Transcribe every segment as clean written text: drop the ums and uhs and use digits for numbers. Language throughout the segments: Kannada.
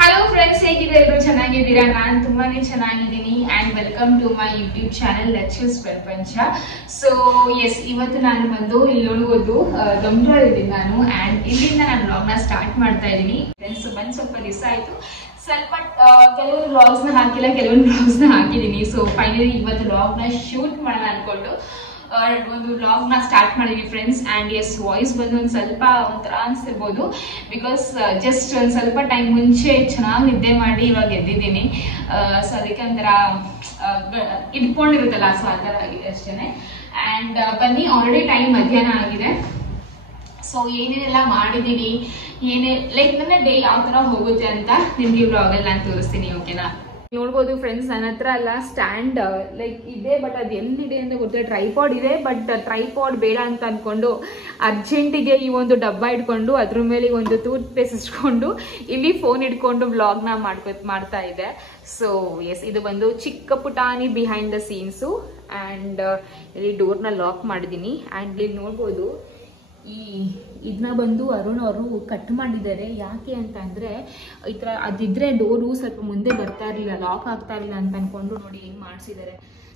ಹಲೋ ಫ್ರೆಂಡ್ಸ್, ಹೇಗಿದ್ದೀರಾ? ಎಲ್ಲರೂ ಚೆನ್ನಾಗಿದ್ದೀರಾ? ನಾನು ತುಂಬಾನೇ ಚೆನ್ನಾಗಿದ್ದೀನಿ and welcome to my YouTube channel Lakshmi's Prapancha. So S, ಇವತ್ತು ನಾನು ಬಂದು ಇಲ್ಲಿ ನೋಡ್ಬೋದು ಗಮ್ರಲ್ಲಿದ್ದೀನಿ ನಾನು ಆ್ಯಂಡ್ ಇಲ್ಲಿಂದ ನಾನು ವ್ಲಾಗ್ನ ಸ್ಟಾರ್ಟ್ ಮಾಡ್ತಾ ಇದ್ದೀನಿ. ಫ್ರೆಂಡ್ಸ್, ಬಂದು ಸ್ವಲ್ಪ ದಿವಸ ಆಯಿತು, ಸ್ವಲ್ಪ ಕೆಲವೊಂದು ವ್ಲಾಗ್ಸ್ನ ಹಾಕಿಲ್ಲ, ಕೆಲವೊಂದು ವ್ಲಾಗ್ಸ್ನ ಹಾಕಿದ್ದೀನಿ. ಸೊ ಫೈನಲಿ ಇವತ್ತು ವ್ಲಾಗ್ನ ಶೂಟ್ ಮಾಡೋಣ ಅಂದ್ಕೊಂಡು ಒಂದು ವ್ಲಾಗ್ನ ಸ್ಟಾರ್ಟ್ ಮಾಡಿದ್ದೀನಿ ಫ್ರೆಂಡ್ಸ್. ಆ್ಯಂಡ್ ಎಸ್, ವಾಯ್ಸ್ ಬಂದು ಒಂದು ಸ್ವಲ್ಪ ಒಂಥರ ಅನಿಸ್ತಿರ್ಬೋದು, ಬಿಕಾಸ್ ಜಸ್ಟ್ ಒಂದು ಸ್ವಲ್ಪ ಟೈಮ್ ಮುಂಚೆ ಚೆನ್ನಾಗಿ ನಿದ್ದೆ ಮಾಡಿ ಇವಾಗ ಎದ್ದಿದ್ದೀನಿ. ಸೊ ಅದಕ್ಕೆ ಒಂಥರ ಇಟ್ಕೊಂಡಿರುತ್ತಲ್ಲ, ಸೊ ಆ ಥರ ಆಗಿದೆ ಅಷ್ಟೇ. ಆ್ಯಂಡ್ ಬನ್ನಿ, ಆಲ್ರೆಡಿ ಟೈಮ್ ಮಧ್ಯಾಹ್ನ ಆಗಿದೆ. ಸೊ ಏನೇನೆಲ್ಲ ಮಾಡಿದ್ದೀನಿ, ಲೈಕ್ ನನ್ನ ಡೇ ಯಾವ ಥರ ಹೋಗುತ್ತೆ ಅಂತ ನಿಮಗೆ ವ್ಲಾಗಲ್ಲಿ ನಾನು ತೋರಿಸ್ತೀನಿ, ಓಕೆನಾ? ನೋಡ್ಬೋದು ಫ್ರೆಂಡ್ಸ್, ನನ್ನ ಹತ್ರ ಎಲ್ಲ ಸ್ಟ್ಯಾಂಡ್ ಲೈಕ್ ಇದೆ, ಬಟ್ ಅದು ಎಲ್ಲಿದೆ ಅಂತ ಗೊತ್ತಿಲ್ಲ. ಟ್ರೈಪಾಡ್ ಇದೆ, ಬಟ್ ಟ್ರೈಪಾಡ್ ಬೇಡ ಅಂತ ಅಂದ್ಕೊಂಡು ಅರ್ಜೆಂಟಿಗೆ ಈ ಒಂದು ಡಬ್ಬ ಇಟ್ಕೊಂಡು ಅದ್ರ ಮೇಲೆ ಒಂದು ಟೂತ್ ಪೇಸ್ಟ್ ಇಟ್ಕೊಂಡು ಇಲ್ಲಿ ಫೋನ್ ಇಟ್ಕೊಂಡು ವ್ಲಾಗ್ನ ಮಾಡ್ತಾ ಇದೆ. ಸೊ ಎಸ್, ಇದು ಬಂದು ಚಿಕ್ಕ ಪುಟಾಣಿ ಬಿಹೈಂಡ್ ದ ಸೀನ್ಸು. ಆ್ಯಂಡ್ ಇಲ್ಲಿ ಡೋರ್ನ ಲಾಕ್ ಮಾಡಿದ್ದೀನಿ. ಆ್ಯಂಡ್ ಇಲ್ಲಿ ನೋಡ್ಬೋದು ಇದನ್ನ ಬಂದು ಅರುಣ್ ಅವರು ಕಟ್ ಮಾಡಿದ್ದಾರೆ. ಯಾಕೆ ಅಂತ ಅಂದರೆ ಈ ಥರ ಅದಿದ್ರೆ ಡೋರು ಸ್ವಲ್ಪ ಮುಂದೆ ಬರ್ತಾ ಇರಲಿಲ್ಲ, ಲಾಕ್ ಆಗ್ತಾ ಇರಲಿಲ್ಲ ಅಂತ ಅಂದ್ಕೊಂಡು ನೋಡಿ ಹೆಂಗೆ ಮಾಡಿಸಿದ್ದಾರೆ.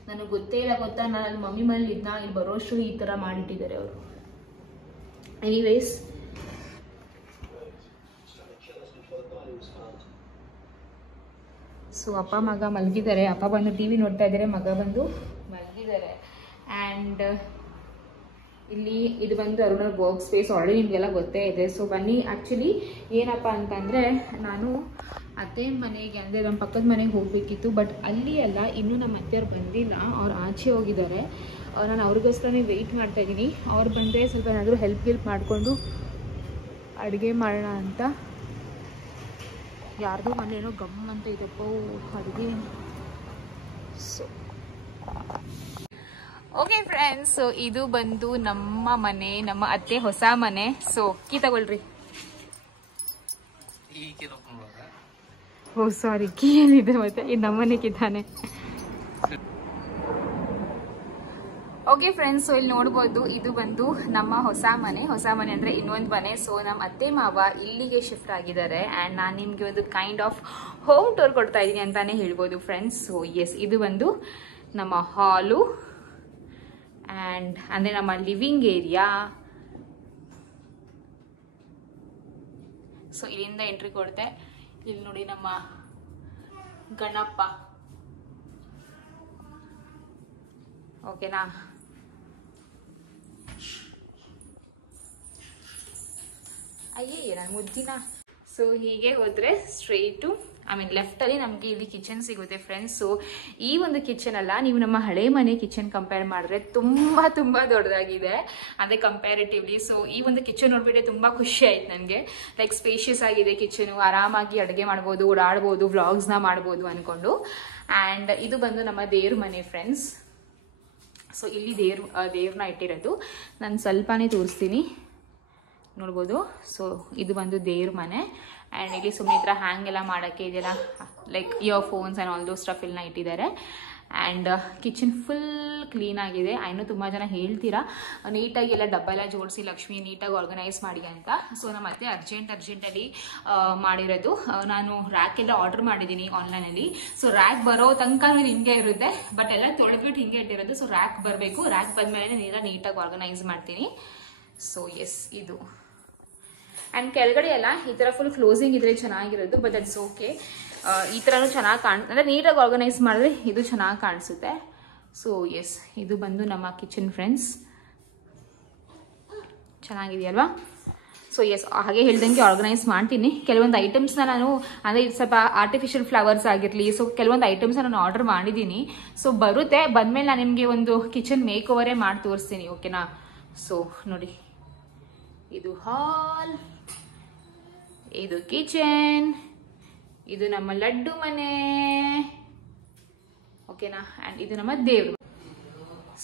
ನನಗೆ ಗೊತ್ತೇ ಇಲ್ಲ, ಗೊತ್ತಾ, ನಾನು ಅಲ್ಲಿ ಮಮ್ಮಿ ಮನೇಲಿ ಇದನ್ನ ಇಲ್ಲಿ ಬರೋಷ್ಟು ಈ ಥರ ಮಾಡಿಟ್ಟಿದ್ದಾರೆ ಅವರು. ಎನಿವೇಸ್, ಸೊ ಅಪ್ಪ ಮಗ ಮಲಗಿದ್ದಾರೆ. ಅಪ್ಪ ಬಂದು ಟಿ ವಿ ನೋಡ್ತಾ ಇದ್ದಾರೆ, ಮಗ ಬಂದು ಮಲಗಿದ್ದಾರೆ. ಆ್ಯಂಡ್ ಇಲ್ಲಿ ಇದು ಬಂದು ಅರುಣ್ ವರ್ಕ್ ಸ್ಪೇಸ್, ಆಲ್ರೆಡಿ ನಿಮಗೆಲ್ಲ ಗೊತ್ತೇ ಇದೆ. ಸೊ ಬನ್ನಿ, ಆ್ಯಕ್ಚುಲಿ ಏನಪ್ಪ ಅಂತಂದರೆ ನಾನು ಅತ್ತೆ ಮನೆಗೆ ಅಂದರೆ ನಮ್ಮ ಪಕ್ಕದ ಮನೆಗೆ ಹೋಗಬೇಕಿತ್ತು, ಬಟ್ ಅಲ್ಲಿ ಅಲ್ಲ, ಇನ್ನೂ ನಮ್ಮ ಅತ್ತೆಯವ್ರು ಬಂದಿಲ್ಲ, ಅವ್ರು ಆಚೆ ಹೋಗಿದ್ದಾರೆ. ನಾನು ಅವ್ರಿಗೋಸ್ಕರನೇ ವೆಯ್ಟ್ ಮಾಡ್ತಾಯಿದ್ದೀನಿ. ಅವ್ರು ಬಂದರೆ ಸ್ವಲ್ಪ ಏನಾದರೂ ಹೆಲ್ಪ್ ಮಾಡಿಕೊಂಡು ಅಡುಗೆ ಮಾಡೋಣ ಅಂತ. ಯಾರ್ದೋ ಮನೇನೋ ಗಮ್ ಅಂತ ಇದಪ್ಪ ಅಡುಗೆ. ಸೊ ಓಕೆ ಫ್ರೆಂಡ್ಸ್, ಸೊ ಇದು ಬಂದು ನಮ್ಮ ಮನೆ, ನಮ್ಮ ಅತ್ತೆ ಹೊಸ ಮನೆ. ಸೊ ಕೀ ತಗೊಳ್ರಿ. ಓ ಸಾರಿ, ಕೀ ಏನಿದೆ ಮತ್ತೆ, ಇದು ನಮ್ಮನೆ ಕಿತ್ತಾನೆ. ಓಕೆ ಫ್ರೆಂಡ್ಸ್, ಸೊ ಇಲ್ಲಿ ನೋಡ್ಬೋದು ಇದು ಬಂದು ನಮ್ಮ ಹೊಸ ಮನೆ. ಹೊಸ ಮನೆ ಅಂದರೆ ಇನ್ನೊಂದು ಮನೆ. ಸೊ ನಮ್ಮ ಅತ್ತೆ ಮಾವ ಇಲ್ಲಿಗೆ ಶಿಫ್ಟ್ ಆಗಿದ್ದಾರೆ. ಆ್ಯಂಡ್ ನಾನು ನಿಮಗೆ ಒಂದು ಕೈಂಡ್ ಆಫ್ ಹೋಮ್ ಟೂರ್ ಕೊಡ್ತಾ ಇದ್ದೀನಿ ಅಂತಾನೆ ಹೇಳ್ಬೋದು ಫ್ರೆಂಡ್ಸ್. ಸೊ ಎಸ್, ಇದು ಬಂದು ನಮ್ಮ ಹಾಲು ಆ್ಯಂಡ್ ಅಂದರೆ ನಮ್ಮ ಲಿವಿಂಗ್ ಏರಿಯಾ. ಸೊ ಇಲ್ಲಿಂದ ಎಂಟ್ರಿ ಕೊಡ್ತೆ. ಇಲ್ಲಿ ನೋಡಿ ನಮ್ಮ ಗಣಪ, ಓಕೆನಾ? ಅಯ್ಯೇ ನಾನು ಮುದ್ದಿನ. ಸೊ ಹೀಗೆ ಹೋದರೆ ಸ್ಟ್ರೈಟು ಲೆಫ್ಟಲ್ಲಿ ನಮಗೆ ಇಲ್ಲಿ ಕಿಚನ್ ಸಿಗುತ್ತೆ ಫ್ರೆಂಡ್ಸ್. ಸೊ ಈ ಒಂದು ಕಿಚನ್ ಅಲ್ಲ, ನೀವು ನಮ್ಮ ಹಳೆ ಮನೆ ಕಿಚನ್ ಕಂಪೇರ್ ಮಾಡಿದ್ರೆ ತುಂಬ ತುಂಬ ದೊಡ್ಡದಾಗಿದೆ ಅಂದರೆ ಕಂಪ್ಯಾರಿಟಿವ್ಲಿ. ಸೊ ಈ ಒಂದು ಕಿಚನ್ ನೋಡ್ಬಿಟ್ಟೆ ತುಂಬ ಖುಷಿ ಆಯ್ತು ನನಗೆ. ಲೈಕ್ ಸ್ಪೇಷಿಯಸ್ ಆಗಿದೆ ಕಿಚನು, ಆರಾಮಾಗಿ ಅಡುಗೆ ಮಾಡ್ಬೋದು, ಓಡಾಡ್ಬೋದು, ವ್ಲಾಗ್ಸ್ನ ಮಾಡ್ಬೋದು ಅಂದ್ಕೊಂಡು. ಆ್ಯಂಡ್ ಇದು ಬಂದು ನಮ್ಮ ದೇವ್ರ ಮನೆ ಫ್ರೆಂಡ್ಸ್. ಸೊ ಇಲ್ಲಿ ದೇವ್ರನ್ನ ಇಟ್ಟಿರೋದು ನಾನು ಸ್ವಲ್ಪನೇ ತೋರಿಸ್ತೀನಿ, ನೋಡ್ಬೋದು. ಸೊ ಇದು ಬಂದು ದೇವ್ರ ಮನೆ. ಆ್ಯಂಡ್ ಇಲ್ಲಿ ಸುಮ್ಮನೆ ಈ ಥರ ಹ್ಯಾಂಗ್ ಎಲ್ಲ ಮಾಡೋಕ್ಕೆ ಇದೆಲ್ಲ, like year phones and all ದೋ ಸ್ಟಫ್ ಎಲ್ಲ ಇಟ್ಟಿದ್ದಾರೆ. ಆ್ಯಂಡ್ ಕಿಚನ್ ಫುಲ್ ಕ್ಲೀನ್ ಆಗಿದೆ. ಇನ್ನೂ ತುಂಬ ಜನ ಹೇಳ್ತೀರಾ ನೀಟಾಗಿ ಎಲ್ಲ ಡಬ್ಬ ಎಲ್ಲ ಜೋಡಿಸಿ ಲಕ್ಷ್ಮಿ ನೀಟಾಗಿ ಆರ್ಗನೈಸ್ ಮಾಡಿ ಅಂತ. ಸೊ ನಮ್ಮ ಅತ್ತೆ ಅರ್ಜೆಂಟಲ್ಲಿ ಮಾಡಿರೋದು. ನಾನು ರ್ಯಾಕ್ ಎಲ್ಲ ಆರ್ಡರ್ ಮಾಡಿದ್ದೀನಿ ಆನ್ಲೈನಲ್ಲಿ. ಸೊ ರ್ಯಾಕ್ ಬರೋ ತನಕ ಹಿಂಗೆ ಇರುತ್ತೆ, ಬಟ್ ಎಲ್ಲ ತೊಳೆದ್ಬಿಟ್ಟು ಹಿಂಗೆ ಇಟ್ಟಿರೋದು. ಸೊ ರ್ಯಾಕ್ ಬರಬೇಕು, ರ್ಯಾಕ್ ಬಂದಮೇಲೆ ನೀಟಾಗಿ ಆರ್ಗನೈಸ್ ಮಾಡ್ತೀನಿ. ಸೊ ಎಸ್, ಇದು ಆ್ಯಂಡ್ ಕೆಳಗಡೆ ಎಲ್ಲ ಈ ಥರ ಫುಲ್ ಕ್ಲೋಸಿಂಗ್ ಇದ್ರೆ ಚೆನ್ನಾಗಿರೋದು, ಬಟ್ ದಟ್ಸ್ ಓಕೆ. ಈ ಥರನೂ ಚೆನ್ನಾಗಿ ಅಂದರೆ ನೀಟಾಗಿ ಆರ್ಗನೈಸ್ ಮಾಡಿದ್ರೆ ಇದು ಚೆನ್ನಾಗಿ ಕಾಣಿಸುತ್ತೆ. ಸೊ ಎಸ್, ಇದು ಬಂದು ನಮ್ಮ ಕಿಚನ್ ಫ್ರೆಂಡ್ಸ್. ಚೆನ್ನಾಗಿದೆಯಲ್ವಾ? ಸೊ ಎಸ್, ಹಾಗೆ ಹೇಳ್ದಂಗೆ ಆರ್ಗನೈಸ್ ಮಾಡ್ತೀನಿ. ಕೆಲವೊಂದು ಐಟಮ್ಸ್ನ ನಾನು ಅಂದರೆ ಸ್ವಲ್ಪ ಆರ್ಟಿಫಿಷಿಯಲ್ ಫ್ಲವರ್ಸ್ ಆಗಿರಲಿ, ಸೊ ಕೆಲವೊಂದು ಐಟಮ್ಸ್ನ ನಾನು ಆರ್ಡರ್ ಮಾಡಿದ್ದೀನಿ. ಸೊ ಬರುತ್ತೆ, ಬಂದಮೇಲೆ ನಾನು ನಿಮಗೆ ಒಂದು ಕಿಚನ್ ಮೇಕ್ ಓವರೇ ಮಾಡಿ ತೋರಿಸ್ತೀನಿ, ಓಕೆನಾ? ಸೊ ನೋಡಿ, ಇದು ಹಾಲ್, ಇದು ಕಿಚನ್, ಇದು ನಮ್ಮ ಲಡ್ಡು ಮನೆ, ಓಕೆನಾ? ಆ್ಯಂಡ್ ಇದು ನಮ್ಮ ದೇವ್ರ.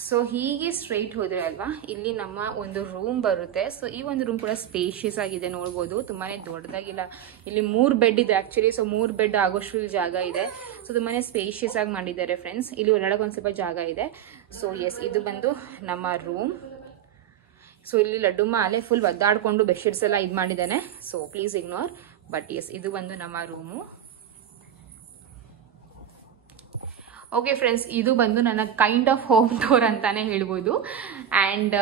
ಸೊ ಹೀಗೆ ಸ್ಟ್ರೈಟ್ ಹೋದರೆ ಅಲ್ವಾ, ಇಲ್ಲಿ ನಮ್ಮ ಒಂದು ರೂಮ್ ಬರುತ್ತೆ. ಸೊ ಈ ಒಂದು ರೂಮ್ ಕೂಡ ಸ್ಪೇಷಿಯಸ್ ಆಗಿದೆ, ನೋಡ್ಬೋದು, ತುಂಬಾ ದೊಡ್ಡದಾಗಿಲ್ಲ. ಇಲ್ಲಿ 3 ಬೆಡ್ ಇದೆ ಆ್ಯಕ್ಚುಲಿ. ಸೊ 3 ಬೆಡ್ ಆಗೋಷ್ಟು ಜಾಗ ಇದೆ. ಸೊ ತುಂಬಾ ಸ್ಪೇಷಿಯಸ್ ಆಗಿ ಮಾಡಿದ್ದಾರೆ ಫ್ರೆಂಡ್ಸ್. ಇಲ್ಲಿ ಒಳಗಡೆ ಒಂದು ಸ್ವಲ್ಪ ಜಾಗ ಇದೆ. ಸೊ ಎಸ್, ಇದು ಬಂದು ನಮ್ಮ ರೂಮ್. ಸೊ ಇಲ್ಲಿ ಲಡ್ಡುಮ್ಮ ಅಲ್ಲೇ ಫುಲ್ ಒದ್ದಾಡ್ಕೊಂಡು ಬೆಡ್ಶೀಟ್ಸ್ ಎಲ್ಲ ಇದು ಮಾಡಿದ್ದಾನೆ. So please ignore. But yes ಇದು ಬಂದು ನಮ್ಮ ರೂಮು. ಓಕೆ ಫ್ರೆಂಡ್ಸ್, ಇದು ಬಂದು ನನ್ನ ಕೈಂಡ್ ಆಫ್ ಹೋಮ್ ಟೂರ್ ಅಂತಾನೆ ಹೇಳ್ಬೋದು. ಆ್ಯಂಡ್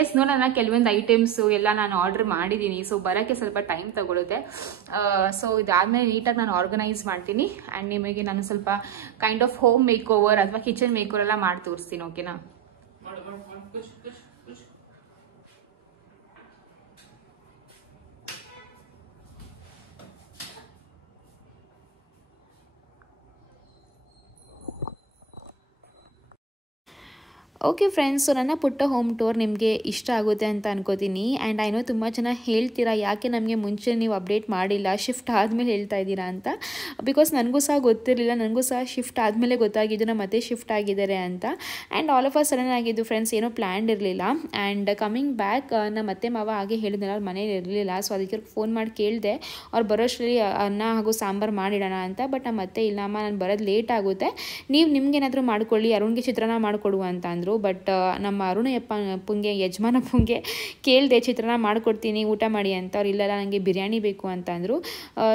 ಎಸ್ ನೋಡೋಣ, ಕೆಲವೊಂದು ಐಟಮ್ಸು ಎಲ್ಲ ನಾನು ಆರ್ಡರ್ ಮಾಡಿದ್ದೀನಿ. ಸೊ ಬರೋಕ್ಕೆ ಸ್ವಲ್ಪ ಟೈಮ್ ತಗೊಳುತ್ತೆ. ಸೊ ಇದಾದಮೇಲೆ ನೀಟಾಗಿ ನಾನು ಆರ್ಗನೈಸ್ ಮಾಡ್ತೀನಿ ಆ್ಯಂಡ್ ನಿಮಗೆ ನಾನು ಸ್ವಲ್ಪ kind of home make over ಅಥವಾ ಕಿಚನ್ ಮೇಕ್ ಓವರ್ ಎಲ್ಲ ಮಾಡಿ ತೋರಿಸ್ತೀನಿ. ಓಕೆನಾ? ಓಕೆ ಫ್ರೆಂಡ್ಸ್, ಸೊ ನನ್ನ ಪುಟ್ಟ ಹೋಮ್ ಟೂರ್ ನಿಮಗೆ ಇಷ್ಟ ಆಗುತ್ತೆ ಅಂತ ಅನ್ಕೋತೀನಿ. ಆ್ಯಂಡ್ ಐ ನೋ ತುಂಬ ಜನ ಹೇಳ್ತೀರಾ ಯಾಕೆ ನಮಗೆ ಮುಂಚೆ ನೀವು ಅಪ್ಡೇಟ್ ಮಾಡಿಲ್ಲ, ಶಿಫ್ಟ್ ಆದಮೇಲೆ ಹೇಳ್ತಾ ಇದ್ದೀರಾ ಅಂತ. ಬಿಕಾಸ್ ನನಗೂ ಸಹ ಗೊತ್ತಿರಲಿಲ್ಲ, ನನಗೂ ಸಹ ಶಿಫ್ಟ್ ಆದಮೇಲೆ ಗೊತ್ತಾಗಿದ್ದು ನಮ್ಮ ಮತ್ತೆ ಶಿಫ್ಟ್ ಆಗಿದ್ದಾರೆ ಅಂತ. And all of a sudden ಆಗಿದ್ದು ಫ್ರೆಂಡ್ಸ್, ಏನೋ ಪ್ಲ್ಯಾನ್ ಇರಲಿಲ್ಲ. ಆ್ಯಂಡ್ ಕಮಿಂಗ್ ಬ್ಯಾಕ್ ನಮ್ಮ ಅತ್ತೆ ಮಾವ ಹಾಗೆ ಹೇಳಿದ್ನಲ್ಲ, ಅವ್ರ ಮನೇಲಿ ಇರಲಿಲ್ಲ. ಸೊ ಅದಕ್ಕೆ ಫೋನ್ ಮಾಡಿ ಕೇಳಿದೆ ಅವ್ರು ಬರೋಷ್ಟರಲ್ಲಿ ಅನ್ನ ಹಾಗೂ ಸಾಂಬಾರು ಮಾಡಿಡೋಣ ಅಂತ. ಬಟ್ ನಮ್ಮ ಅತ್ತೆ ಇಲ್ಲಮ್ಮ, ನಾನು ಬರೋದು ಲೇಟ್ ಆಗುತ್ತೆ, ನೀವು ನಿಮ್ಗೇನಾದರೂ ಮಾಡ್ಕೊಳ್ಳಿ, ಅರುಣ್ಗೆ ಚಿತ್ರಾನ್ನ ಮಾಡಿಕೊಡುವ ಅಂತ ಅಂದರು. ಬಟ್ ನಮ್ಮ ಅಪ್ಪಂಗೆ ಯಜಮಾನಪ್ಪಂಗೆ ಕೇಳಿದೆ ಚಿತ್ರಾನ್ನ ಮಾಡಿಕೊಡ್ತೀನಿ ಊಟ ಮಾಡಿ ಅಂತ. ಅವ್ರು ಇಲ್ಲಲ್ಲ ನನಗೆ ಬಿರಿಯಾನಿ ಬೇಕು ಅಂತ ಅಂದರು.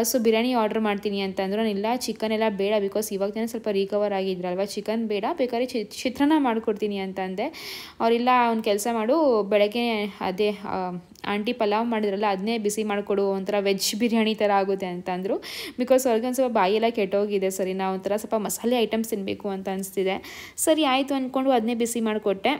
ಸೊ ಬಿರಿಯಾನಿ ಆರ್ಡರ್ ಮಾಡ್ತೀನಿ ಅಂತಂದರು. ನಾನು ಇಲ್ಲ, ಚಿಕನ್ ಎಲ್ಲ ಬೇಡ, ಬಿಕಾಸ್ ಇವಾಗ ತಾನೇ ಸ್ವಲ್ಪ ರಿಕವರ್ ಆಗಿದ್ರಲ್ವ, ಚಿಕನ್ ಬೇಡ, ಬೇಕಾದ್ರೆ ಚಿತ್ರಾನ್ನ ಮಾಡಿಕೊಡ್ತೀನಿ ಅಂತಂದೆ. ಅವರಿಲ್ಲ, ಒಂದು ಕೆಲಸ ಮಾಡು, ಬೆಳಗ್ಗೆ ಅದೇ ಆಂಟಿ ಪಲಾವ್ ಮಾಡಿದ್ರಲ್ಲ ಅದನ್ನೇ ಬಿಸಿ ಮಾಡಿಕೊಡು, ಒಂಥರ ವೆಜ್ ಬಿರಿಯಾನಿ ಥರ ಆಗುತ್ತೆ ಅಂತಂದರು. ಬಿಕಾಸ್ ಅವ್ರಿಗೊಂದು ಸ್ವಲ್ಪ ಬಾಯೆಲ್ಲ ಕೆಟ್ಟೋಗಿದೆ, ಸರಿ ನಾವು ಒಂಥರ ಸ್ವಲ್ಪ ಮಸಾಲೆ ಐಟಮ್ಸ್ ತಿನ್ನಬೇಕು ಅಂತ ಅನಿಸ್ತಿದೆ. ಸರಿ ಆಯಿತು ಅಂದ್ಕೊಂಡು ಅದನ್ನೇ ಬಿಸಿ ಮಾಡಿಕೊಟ್ಟೆ.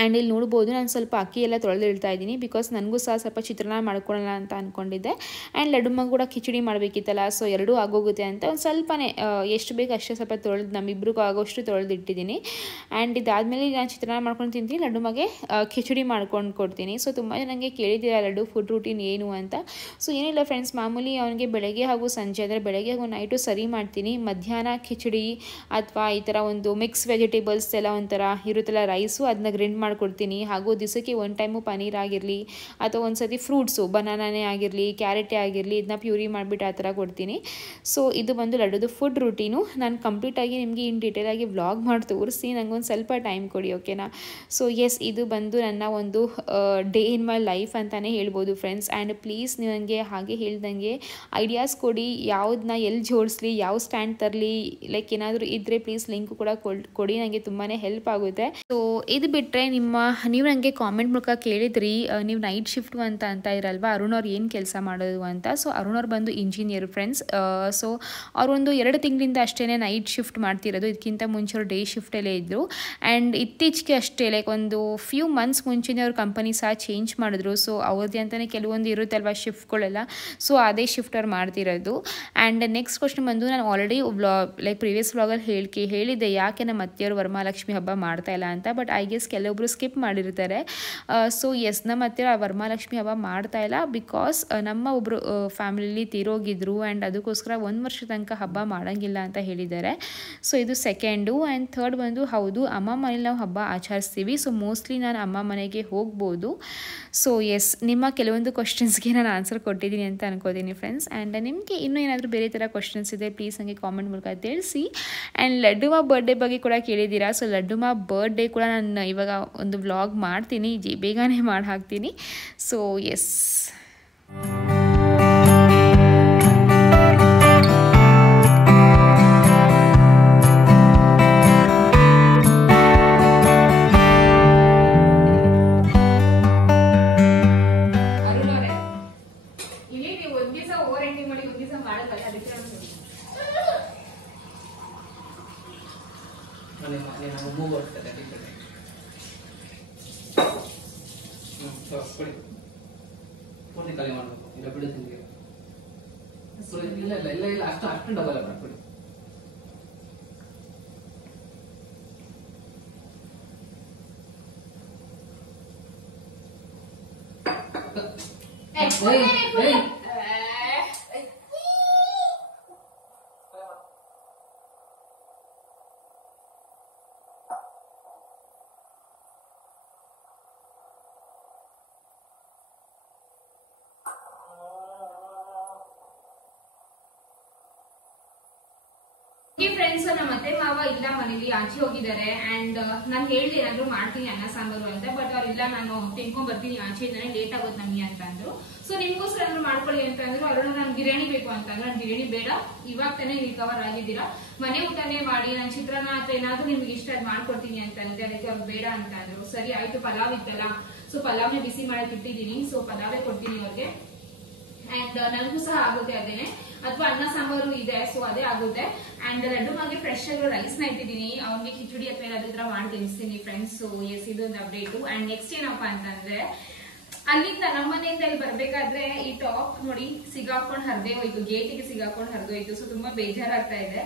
ಆ್ಯಂಡ್ ಇಲ್ಲಿ ನೋಡ್ಬೋದು ನಾನು ಸ್ವಲ್ಪ ಅಕ್ಕಿ ಎಲ್ಲ ತೊಳೆದಿಡ್ತಾ ಇದ್ದೀನಿ, ಬಿಕಾಸ್ ನನಗೂ ಸಹ ಸ್ವಲ್ಪ ಚಿತ್ರಾನ್ನ ಮಾಡ್ಕೊಳ್ಳೋಣ ಅಂತ ಅಂದ್ಕೊಂಡಿದ್ದೆ. ಆ್ಯಂಡ್ ಲಡ್ಡು ಮಗ ಕೂಡ ಕಿಚಡಿ ಮಾಡಬೇಕಿತ್ತಲ್ಲ, ಸೊ ಎರಡೂ ಆಗೋಗುತ್ತೆ ಅಂತ ಒಂದು ಸ್ವಲ್ಪನೇ ಎಷ್ಟು ಬೇಕು ಅಷ್ಟೇ ಸ್ವಲ್ಪ ತೊಳೆದು ನಮ್ಮಿಬ್ರಿಗೂ ಆಗೋಷ್ಟು ತೊಳೆದಿಟ್ಟಿದ್ದೀನಿ. ಆ್ಯಂಡ್ ಇದಾದಮೇಲೆ ನಾನು ಚಿತ್ರಾನ್ನ ಮಾಡ್ಕೊಂಡು ತಿಂತೀನಿ, ಲಡ್ಡು ಮಗೆ ಕಿಚಡಿ ಮಾಡ್ಕೊಂಡು ಕೊಡ್ತೀನಿ. ಸೊ ತುಂಬ ನನಗೆ ಕೇಳಿದ್ದೀರಾ ಲಡ್ಡು ಫುಡ್ ರೂಟೀನ್ ಏನು ಅಂತ. ಸೊ ಏನಿಲ್ಲ ಫ್ರೆಂಡ್ಸ್, ಮಾಮೂಲಿ ಅವನಿಗೆ ಬೆಳಗ್ಗೆ ಹಾಗೂ ಸಂಜೆ, ಅಂದರೆ ಬೆಳಗ್ಗೆ ಹಾಗೂ ನೈಟು ಸರಿ ಮಾಡ್ತೀನಿ. ಮಧ್ಯಾಹ್ನ ಕಿಚಡಿ ಅಥವಾ ಈ ಥರ ಒಂದು ಮಿಕ್ಸ್ ವೆಜಿಟೇಬಲ್ಸ್ ಎಲ್ಲ ಒಂಥರ ಇರುತ್ತಲ್ಲ ರೈಸು, ಅದನ್ನ ಗ್ರಿಂಡ್ ಮಾಡ್ಕೊಡ್ತೀನಿ. ಹಾಗೂ ದಿವಸಕ್ಕೆ ಒಂದು ಟೈಮು ಪನ್ನೀರ್ ಆಗಿರಲಿ ಅಥವಾ ಒಂದು ಸತಿ ಫ್ರೂಟ್ಸು ಬನಾನಾನೇ ಆಗಿರಲಿ, ಕ್ಯಾರೆಟೇ ಆಗಿರಲಿ, ಇದನ್ನ ಪ್ಯೂರಿ ಮಾಡಿಬಿಟ್ಟು ಆ ಥರ ಕೊಡ್ತೀನಿ. ಸೊ ಇದು ಬಂದು ಲಡ್ಡುದು ಫುಡ್ ರೂಟೀನು. ನಾನು ಕಂಪ್ಲೀಟಾಗಿ ನಿಮಗೆ ಇನ್ ಡೀಟೇಲಾಗಿ ವ್ಲಾಗ್ ಮಾಡಿ ತೋರಿಸಿ, ನನಗೊಂದು ಸ್ವಲ್ಪ ಟೈಮ್ ಕೊಡಿ, ಓಕೆನಾ? ಸೊ ಎಸ್, ಇದು ಬಂದು ನನ್ನ ಒಂದು ಡೇ ಇನ್ ಮೈ ಲೈಫ್ ಅಂತಲೇ ಹೇಳ್ಬೋದು ಫ್ರೆಂಡ್ಸ್. ಆ್ಯಂಡ್ ಪ್ಲೀಸ್ ನೀವು ನನಗೆ ಹಾಗೆ ಹೇಳ್ದಂಗೆ ಐಡಿಯಾಸ್ ಕೊಡಿ, ಯಾವುದನ್ನ ಎಲ್ಲಿ ಜೋಡಿಸ್ಲಿ, ಯಾವ ಸ್ಟ್ಯಾಂಡ್ ತರಲಿ, ಲೈಕ್ ಏನಾದರೂ ಇದ್ದರೆ ಪ್ಲೀಸ್ ಲಿಂಕ್ ಕೂಡ ಕೊಡಿ, ನನಗೆ ತುಂಬಾ ಹೆಲ್ಪ್ ಆಗುತ್ತೆ. ಸೊ ಇದು ಬಿಟ್ಟರೆ ನೀವು ನನಗೆ ಕಾಮೆಂಟ್ ಮೂಲಕ ಕೇಳಿದ್ರಿ, ನೀವು ನೈಟ್ ಶಿಫ್ಟು ಅಂತ ಇರಲ್ವಾ, ಅರುಣ್ ಅವ್ರು ಏನು ಕೆಲಸ ಮಾಡೋದು ಅಂತ. ಸೊ ಅರುಣ್ ಅವ್ರು ಬಂದು ಇಂಜಿನಿಯರ್ ಫ್ರೆಂಡ್ಸ್. ಸೊ ಅವರೊಂದು 2 ತಿಂಗಳಿಂದ ಅಷ್ಟೇ ನೈಟ್ ಶಿಫ್ಟ್ ಮಾಡ್ತಿರೋದು, ಇದಕ್ಕಿಂತ ಮುಂಚೆ ಅವರು ಡೇ ಶಿಫ್ಟಲ್ಲೇ ಇದ್ದರು. ಆ್ಯಂಡ್ ಇತ್ತೀಚೆಗೆ ಅಷ್ಟೇ ಲೈಕ್ ಒಂದು ಫ್ಯೂ ಮಂತ್ಸ್ ಮುಂಚೆನೇ ಅವ್ರ ಕಂಪನಿ ಸಹ ಚೇಂಜ್ ಮಾಡಿದ್ರು. ಸೊ ಅವ್ರದ್ದೇ ಅಂತಲೇ ಕೆಲವೊಂದು ಇರುತ್ತಲ್ವ ಶಿಫ್ಟ್ಗಳೆಲ್ಲ, ಸೊ ಅದೇ ಶಿಫ್ಟ್ ಅವ್ರು ಮಾಡ್ತಿರೋದು. ಆ್ಯಂಡ್ ನೆಕ್ಸ್ಟ್ ಕ್ವಶನ್ ಬಂದು, ನಾನು ಆಲ್ರೆಡಿ ಲೈಕ್ ಪ್ರೀವಿಯಸ್ ವ್ಲಾಗಲ್ಲಿ ಹೇಳಿದ್ದೆ ಯಾಕೆ ನಮ್ಮ ಅತ್ತೆಯವರು ವರಮಹಾಲಕ್ಷ್ಮಿ ಹಬ್ಬ ಮಾಡ್ತಾ ಇಲ್ಲ ಅಂತ. ಬಟ್ ಐ ಗೆಸ್ ಕೆಲವೊಬ್ರು ಸ್ಕಿಪ್ ಮಾಡಿರ್ತಾರೆ. ಸೊ ಎಸ್, ನಮ್ಮ ಅತ್ತೆಯವರು ವರಮಹಾಲಕ್ಷ್ಮಿ ಹಬ್ಬ ಮಾಡ್ತಾ ಇಲ್ಲ, ಬಿಕಾಸ್ ನಮ್ಮ ಒಬ್ಬರು ಫ್ಯಾಮಿಲಿಲಿ ತೀರೋಗಿದ್ರು. ಆ್ಯಂಡ್ ಅದಕ್ಕೋಸ್ಕರ 1 ವರ್ಷ ತನಕ ಹಬ್ಬ ಮಾಡೋಂಗಿಲ್ಲ ಅಂತ ಹೇಳಿದ್ದಾರೆ. ಸೊ ಇದು ಸೆಕೆಂಡು. ಆ್ಯಂಡ್ ಥರ್ಡ್ ಬಂದು, ಹೌದು ಅಮ್ಮ ಮನೇಲಿ ನಾವು ಹಬ್ಬ ಆಚರಿಸ್ತೀವಿ. ಸೊ ಮೋಸ್ಟ್ಲಿ ನಾನು ಅಮ್ಮ ಮನೆಗೆ ಹೋಗ್ಬೋದು. ಸೊ ಎಸ್, ನಿಮ್ಮ ಕೆಲವೊಂದು ಕ್ವಶನ್ಸ್ಗೆ ನಾನು ಆನ್ಸರ್ ಕೊಟ್ಟಿದ್ದೀನಿ ಅಂತ ಅನ್ಕೋತೀನಿ ಫ್ರೆಂಡ್ಸ್. ಆ್ಯಂಡ್ ನಿಮಗೆ ಇನ್ನೂ ಏನಾದರೂ ಬೇರೆ ಥರ ಕ್ವಶನ್ಸ್ ಇದೆ ಪ್ಲೀಸ್ ನನಗೆ ಕಾಮೆಂಟ್ ಮೂಲಕ ತಿಳಿಸಿ. ಆ್ಯಂಡ್ ಲಡ್ಡುಮ ಬರ್ಡೇ ಬಗ್ಗೆ ಕೂಡ ಕೇಳಿದ್ದೀರಾ. ಸೊ ಲಡ್ಡುಮ ಬರ್ಡೇ ಕೂಡ ನಾನು ಇವಾಗ ಒಂದು ವ್ಲಾಗ್ ಮಾಡ್ತೀನಿ, ಬೇಗನೆ ಮಾಡಿ ಹಾಕ್ತೀನಿ. ಸೊ ಎಸ್, ಪೂರ್ತಿ ಖಾಲಿ ಮಾಡಬೇಕು, ಇಲ್ಲ ಬಿಡು ತಿಂದಿಗೆ ಇಲ್ಲ ಇಲ್ಲ ಇಲ್ಲ ಇಲ್ಲ ಅಷ್ಟು ಡಬಲ್ ಮಾಡ್ಕೊಡಿ. ಫ್ರೆಂಡ್ಸ್, ನಮ್ಮ ಅತ್ತೆ ಮಾವ ಇಲ್ಲ ಮನೇಲಿ, ಆಚೆ ಹೋಗಿದ್ದಾರೆ. ಅಂಡ್ ನಾನು ಹೇಳಿದೆ ಏನಾದ್ರು ಮಾಡ್ತೀನಿ ಅನ್ನ ಸಾಂಬಾರು ಅಂತ, ಬಟ್ ಅವ್ರಿಲ್ಲ, ನಾನು ತಿನ್ಕೊಂಡ್ ಬರ್ತೀನಿ ಆಚೆಯಿಂದಾನೆ, ಲೇಟ್ ಆಗೋದು ನಮ್ಗೆ ಅಂತ ಅಂದ್ರು. ಸೊ ನಿಮ್ಗೋಸ್ಕರ ಏನಾದ್ರು ಮಾಡ್ಕೊಳ್ಳಿ ಅಂತ ಅಂದ್ರು. ಅವ್ರನ್ನ ನಾನು ಬಿರಿಯಾನಿ ಬೇಕು ಅಂತ ಅಂದ್ರೆ, ನಾನು ಬಿರಿಯಾನಿ ಬೇಡ, ಇವಾಗ ತಾನೇ ರಿಕವರ್ ಆಗಿದ್ದೀರಾ, ಮನೆ ಊಟನೇ ಮಾಡಿ, ನಾನು ಚಿತ್ರಾನ್ನ ಅಥವಾ ಏನಾದ್ರು ನಿಮ್ಗೆ ಇಷ್ಟ ಅದು ಮಾಡ್ಕೊಡ್ತೀನಿ ಅಂತ ಅಂದ್ರೆ, ಅದಕ್ಕೆ ಅವ್ರು ಬೇಡ ಅಂತ ಅಂದ್ರು. ಸರಿ ಆಯ್ತು, ಪಲಾವ್ ಇತ್ತಲ್ಲ, ಸೊ ಪಲಾವ್ನೇ ಬಿಸಿ ಮಾಡಕ್ ಇಟ್ಟಿದ್ದೀನಿ, ಸೊ ಪಲಾವೇ ಕೊಡ್ತೀನಿ ಅವ್ರಿಗೆ. ಅಂಡ್ ನನಗೂ ಸಹ ಆಗುತ್ತೆ ಅದೇನೆ, ಅಥವಾ ಅನ್ನ ಸಾಂಬಾರು ಇದೆ, ಸೊ ಅದೇ ಆಗುತ್ತೆ. ಅಂಡ್ ಲಡ್ಡು ಮಾಗೆ ಫ್ರೆಶ್ ಆಗಿರೋ ರೈಸ್ ನ ಇಟ್ಟಿದ್ದೀನಿ, ಅವ್ನಿಗೆ ಕಿಚಡಿ ಅಥವಾ ಏನಾದ್ರು ಮಾಡಿ ತಿನ್ನಿಸ್ತೀನಿ ಫ್ರೆಂಡ್ಸ್. ಸೊ ಎಸ್, ಇದೊಂದು ಅಪ್ಡೇಟು. ಅಂಡ್ ನೆಕ್ಸ್ಟ್ ಏನಪ್ಪಾ ಅಂತಂದ್ರೆ, ಅಲ್ಲಿಂದ ನಮ್ಮ ಮನೆಯಿಂದ ಇಲ್ಲಿ ಬರ್ಬೇಕಾದ್ರೆ ಈ ಟಾಪ್ ನೋಡಿ ಸಿಗಾಕೊಂಡು ಹರಿದೇ ಹೋಯ್ತು, ಗೇಟಿಗೆ ಸಿಗಾಕೊಂಡು ಹರಿದೋಯ್ತು. ಸೊ ತುಂಬಾ ಬೇಜಾರಾಗ್ತಾ ಇದೆ.